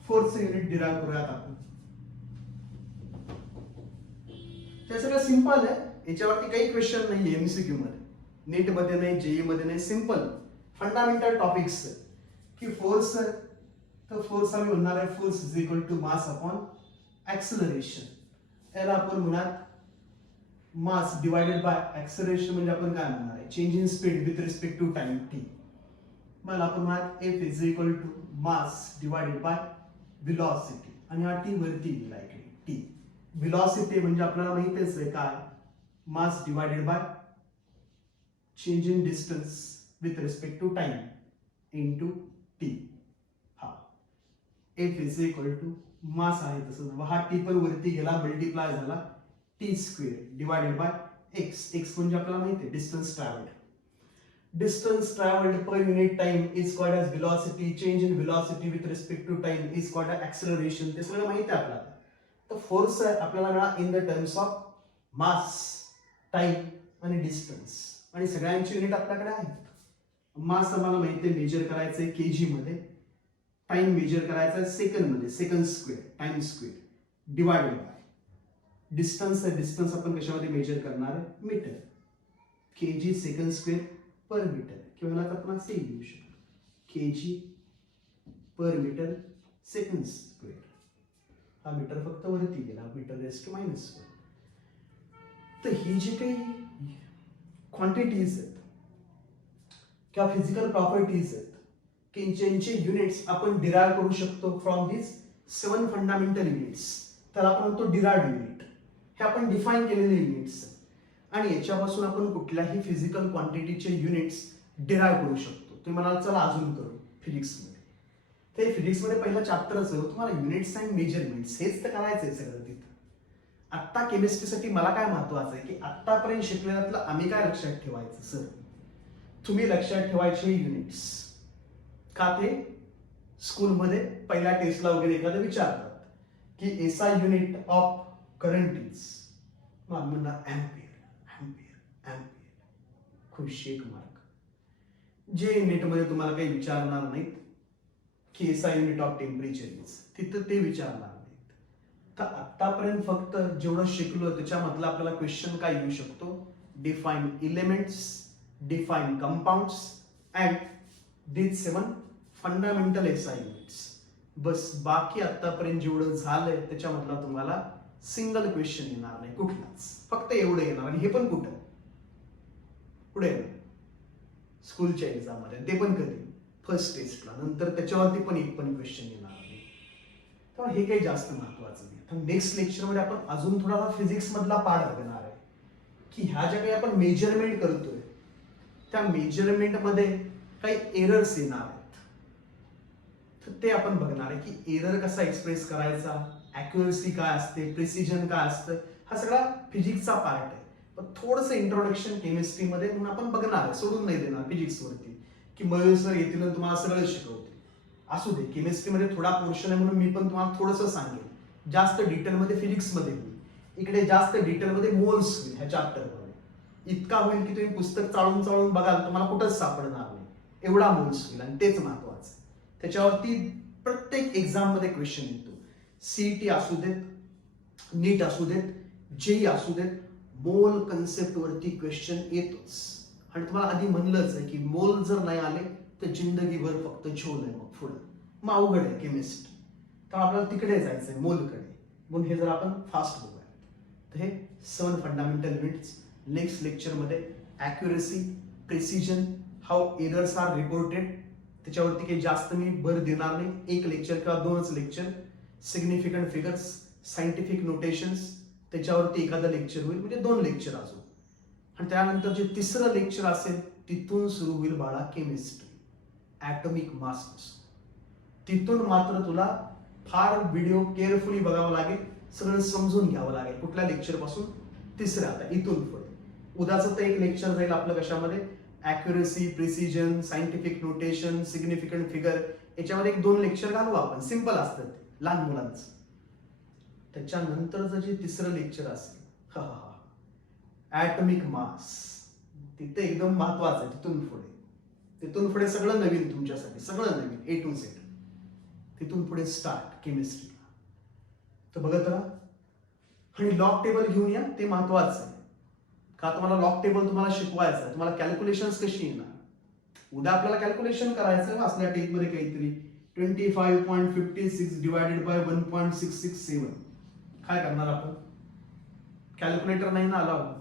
फोर्सचं युनिट डिराइव्ह करूयात आपण. ते सगळं सिंपल आहे, याच्यावरती काही क्वेश्चन नाही एमसीक्यू मध्ये, नीट मध्ये नाही, जेई मध्ये नाही, सिंपल फंडामेंटल टॉपिक्स. की फोर्स आहे, तर फोर्स आम्ही म्हणणार आहे force is equal to mass upon acceleration. याला आपण म्हणणार मास डिवाइडेड बाय ऍक्सलरेशन, म्हणजे आपण काय म्हणणार आहे change in speed with respect to time T. मग आपण म्हणणार F is equal to mass divided by velocity, आणि हा टी वरती दिला इकडे टी. व्हेलॉसिटी म्हणजे आपल्याला माहितीच आहे काय, mass divided by change in distance with respect to time into T. हा F is equal to mass आहे तसं, हा टी पण वरती गेला, मल्टिप्लाय झाला T square divided by X. X म्हणजे आपल्याला माहिती आहे distance travelled. Distance traveled per unit time is called as velocity. Change in velocity with respect to time is called as acceleration. ते सगळं माहिती आहे आपल्याला. तर फोर्स आपल्याला मिळाला in the terms of mass, time आणि डिस्टन्स, आणि सगळ्यांची युनिट आपल्याकडे आहेत. मास आम्हाला माहिती आहे मेजर करायचं आहे केजी मध्ये, टाइम मेजर करायचा आहे सेकंड मध्ये, second square time square divided by distance आहे, डिस्टन्स आपण कशामध्ये मेजर करणार आहे, मीटर. केजी सेकंड स्क्वेअर पर मीटर, किंवा आपण असे लिहू शकतो KG per metre second square. हा मीटर फक्त वरती गेला, मीटर रेस टू मायनस 1. तर ही जी काही क्वांटिटीज आहेत किंवा फिजिकल प्रॉपर्टीज आहेत, की ज्यांचे युनिट्स आपण डिराइव्ह करू शकतो फ्रॉम दिस 7 फंडामेंटल युनिट्स, तर आपण म्हणतो डिराइव्ड युनिट. हे आपण डिफाईन केलेले युनिट्स आणि याच्यापासून आपण कुठल्याही फिजिकल क्वांटिटीचे युनिट्स डिराइव्ह करू शकतो. तुम्ही म्हणाल चला अजून करू फिजिक्समध्ये. ते फिजिक्समध्ये पहिलं चॅप्टरच आहे, तुम्हाला युनिट्स अँड मेजरमेंट्स हेच तर करायचंय सगळं तिथं. आत्ता केमिस्ट्रीसाठी मला काय महत्वाचं आहे की आत्तापर्यंत शिकलेल्यातलं आम्ही काय लक्षात ठेवायचं. सर तुम्ही लक्षात ठेवायचे युनिट्स. का ते स्कूलमध्ये पहिल्या टेस्टला वगैरे एखादं विचारतात की SI unit of current is म्हणणार अँपियर अँपियर अँपियर, खुश 1 मार्क. जे नेटमध्ये तुम्हाला काही विचारणार नाहीत की SI unit of temperature is, तिथं ते विचारणार नाहीत. तर आतापर्यंत फक्त जेवढं शिकलो त्याच्यामधला आपल्याला क्वेश्चन काय येऊ शकतो, define elements, define compounds and these 7 fundamental SI units. बस बाकी आतापर्यंत जेवढं झालंय त्याच्यामधला तुम्हाला सिंगल क्वेश्चन येणार नाही कुठलाच, फक्त एवढं येणार. आणि हे पण कुठं पुढे स्कूलच्या एक्झाम मध्ये, ते पण कधी फर्स्ट टेस्टला, नंतर त्याच्यावरती पण एक पण क्वेश्चन येणार नाही. तर हे काही जास्त महत्वाचं नाही. तर नेक्स्ट लेक्चर मध्ये आपण अजून थोडासा फिजिक्स मधला पार्ट बघणार आहे की ह्या ज्या काही आपण मेजरमेंट करतोय त्या मेजरमेंट मध्ये काही एरर्स येणार आहेत. तर ते आपण बघणार आहे की एरर कसा एक्सप्रेस करायचा, ॲक्युरसी काय असते, प्रिसिजन काय असतं, हा सगळा फिजिक्सचा पार्ट आहे. पण थोडंसं इंट्रोडक्शन केमिस्ट्रीमध्ये म्हणून आपण बघणार आहे, सोडून नाही देणार फिजिक्सवरती की मयूर सर येतील आणि तुम्हाला सगळं शिकवतील. असू दे, केमिस्ट्रीमध्ये थोडा पोर्शन आहे म्हणून मी पण तुम्हाला थोडंसं सांगेन. जास्त डिटेलमध्ये फिजिक्समध्ये होईल, इकडे जास्त डिटेलमध्ये मोल्स होईल ह्या चॅप्टरमध्ये. इतका होईल की तुम्ही पुस्तक चाळून चाळून बघाल तुम्हाला कुठंच सापडणार नाही, एवढा मोल्स होईल. आणि तेच महत्वाचं, त्याच्यावरती प्रत्येक एक्झाम मध्ये क्वेश्चन येतो. सीईटी असू देत, नीट असू देत, जेई असू देत, मोल कन्सेप्ट वरती क्वेश्चन येतोच. आणि तुम्हाला आधी म्हणलंच आहे की मोल जर नाही आले तर जिंदगीभर फक्त झोल आहे. मग पुढे मग अवघड आहे केमिस्ट्री. तर आपल्याला तिकडे जायचंय मोलकडे, म्हणून हे जर आपण फास्ट बघूया. तर हे 7 फंडामेंटल युनिट्स. नेक्स्ट लेक्चरमध्ये accuracy, precision, how errors are reported, त्याच्यावरती काही जास्त मी भर देणार नाही. एक लेक्चर किंवा 2च lecture. Significant figures, scientific notations, त्याच्यावरती एखादं लेक्चर होईल, म्हणजे 2 लेक्चर अजून. आणि त्यानंतर जे 3रं लेक्चर असेल तिथून सुरू होईल बाळा केमिस्ट्री, ॲटॉमिक मास. तिथून मात्र तुला फार व्हिडिओ केअरफुली बघावं लागेल, सगळं समजून घ्यावं लागेल कुठल्या लेक्चर पासून 3रं. आता इथून पुढे उद्याचं तर एक लेक्चर जाईल आपलं कशामध्ये, accuracy, precision, scientific notation, significant figure. याच्यामध्ये 1-2 लेक्चर घालू आपण, सिंपल असतात लहान मुलांचं. त्याच्यानंतरचं जे 3रं लेक्चर असेल ॲटॉमिक मास, तिथे एकदम महत्वाचं आहे. तिथून पुढे सगळं नवीन तुमच्यासाठी, सगळं नवीन A to Z. तिथून पुढे स्टार्ट केमिस्ट्रीला. तर बघत राहा आणि लॉग टेबल घेऊन या, ते महत्वाचं आहे. का तुम्हाला लॉग टेबल तुम्हाला शिकवायचं आहे, तुम्हाला कॅल्क्युलेशन्स कशी येणार. उद्या आपल्याला कॅल्क्युलेशन करायचं असल्या टेपमध्ये काहीतरी 25.56 डिवायडेड बाय 1.667. काय करणार आपण, कॅल्क्युलेटर नाही ना आला,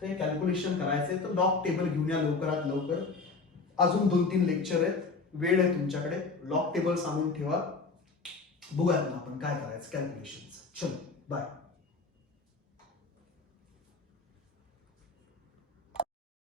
ते कॅल्क्युलेशन करायचंय. तर लॉग टेबल घेऊन या लवकरात लवकर. अजून 2-3 लेक्चर आहेत, वेळ आहे तुमच्याकडे. लॉग टेबल सांगून ठेवा, बघूयात आपण काय करायचं कॅल्क्युलेशनचं. चलो बाय.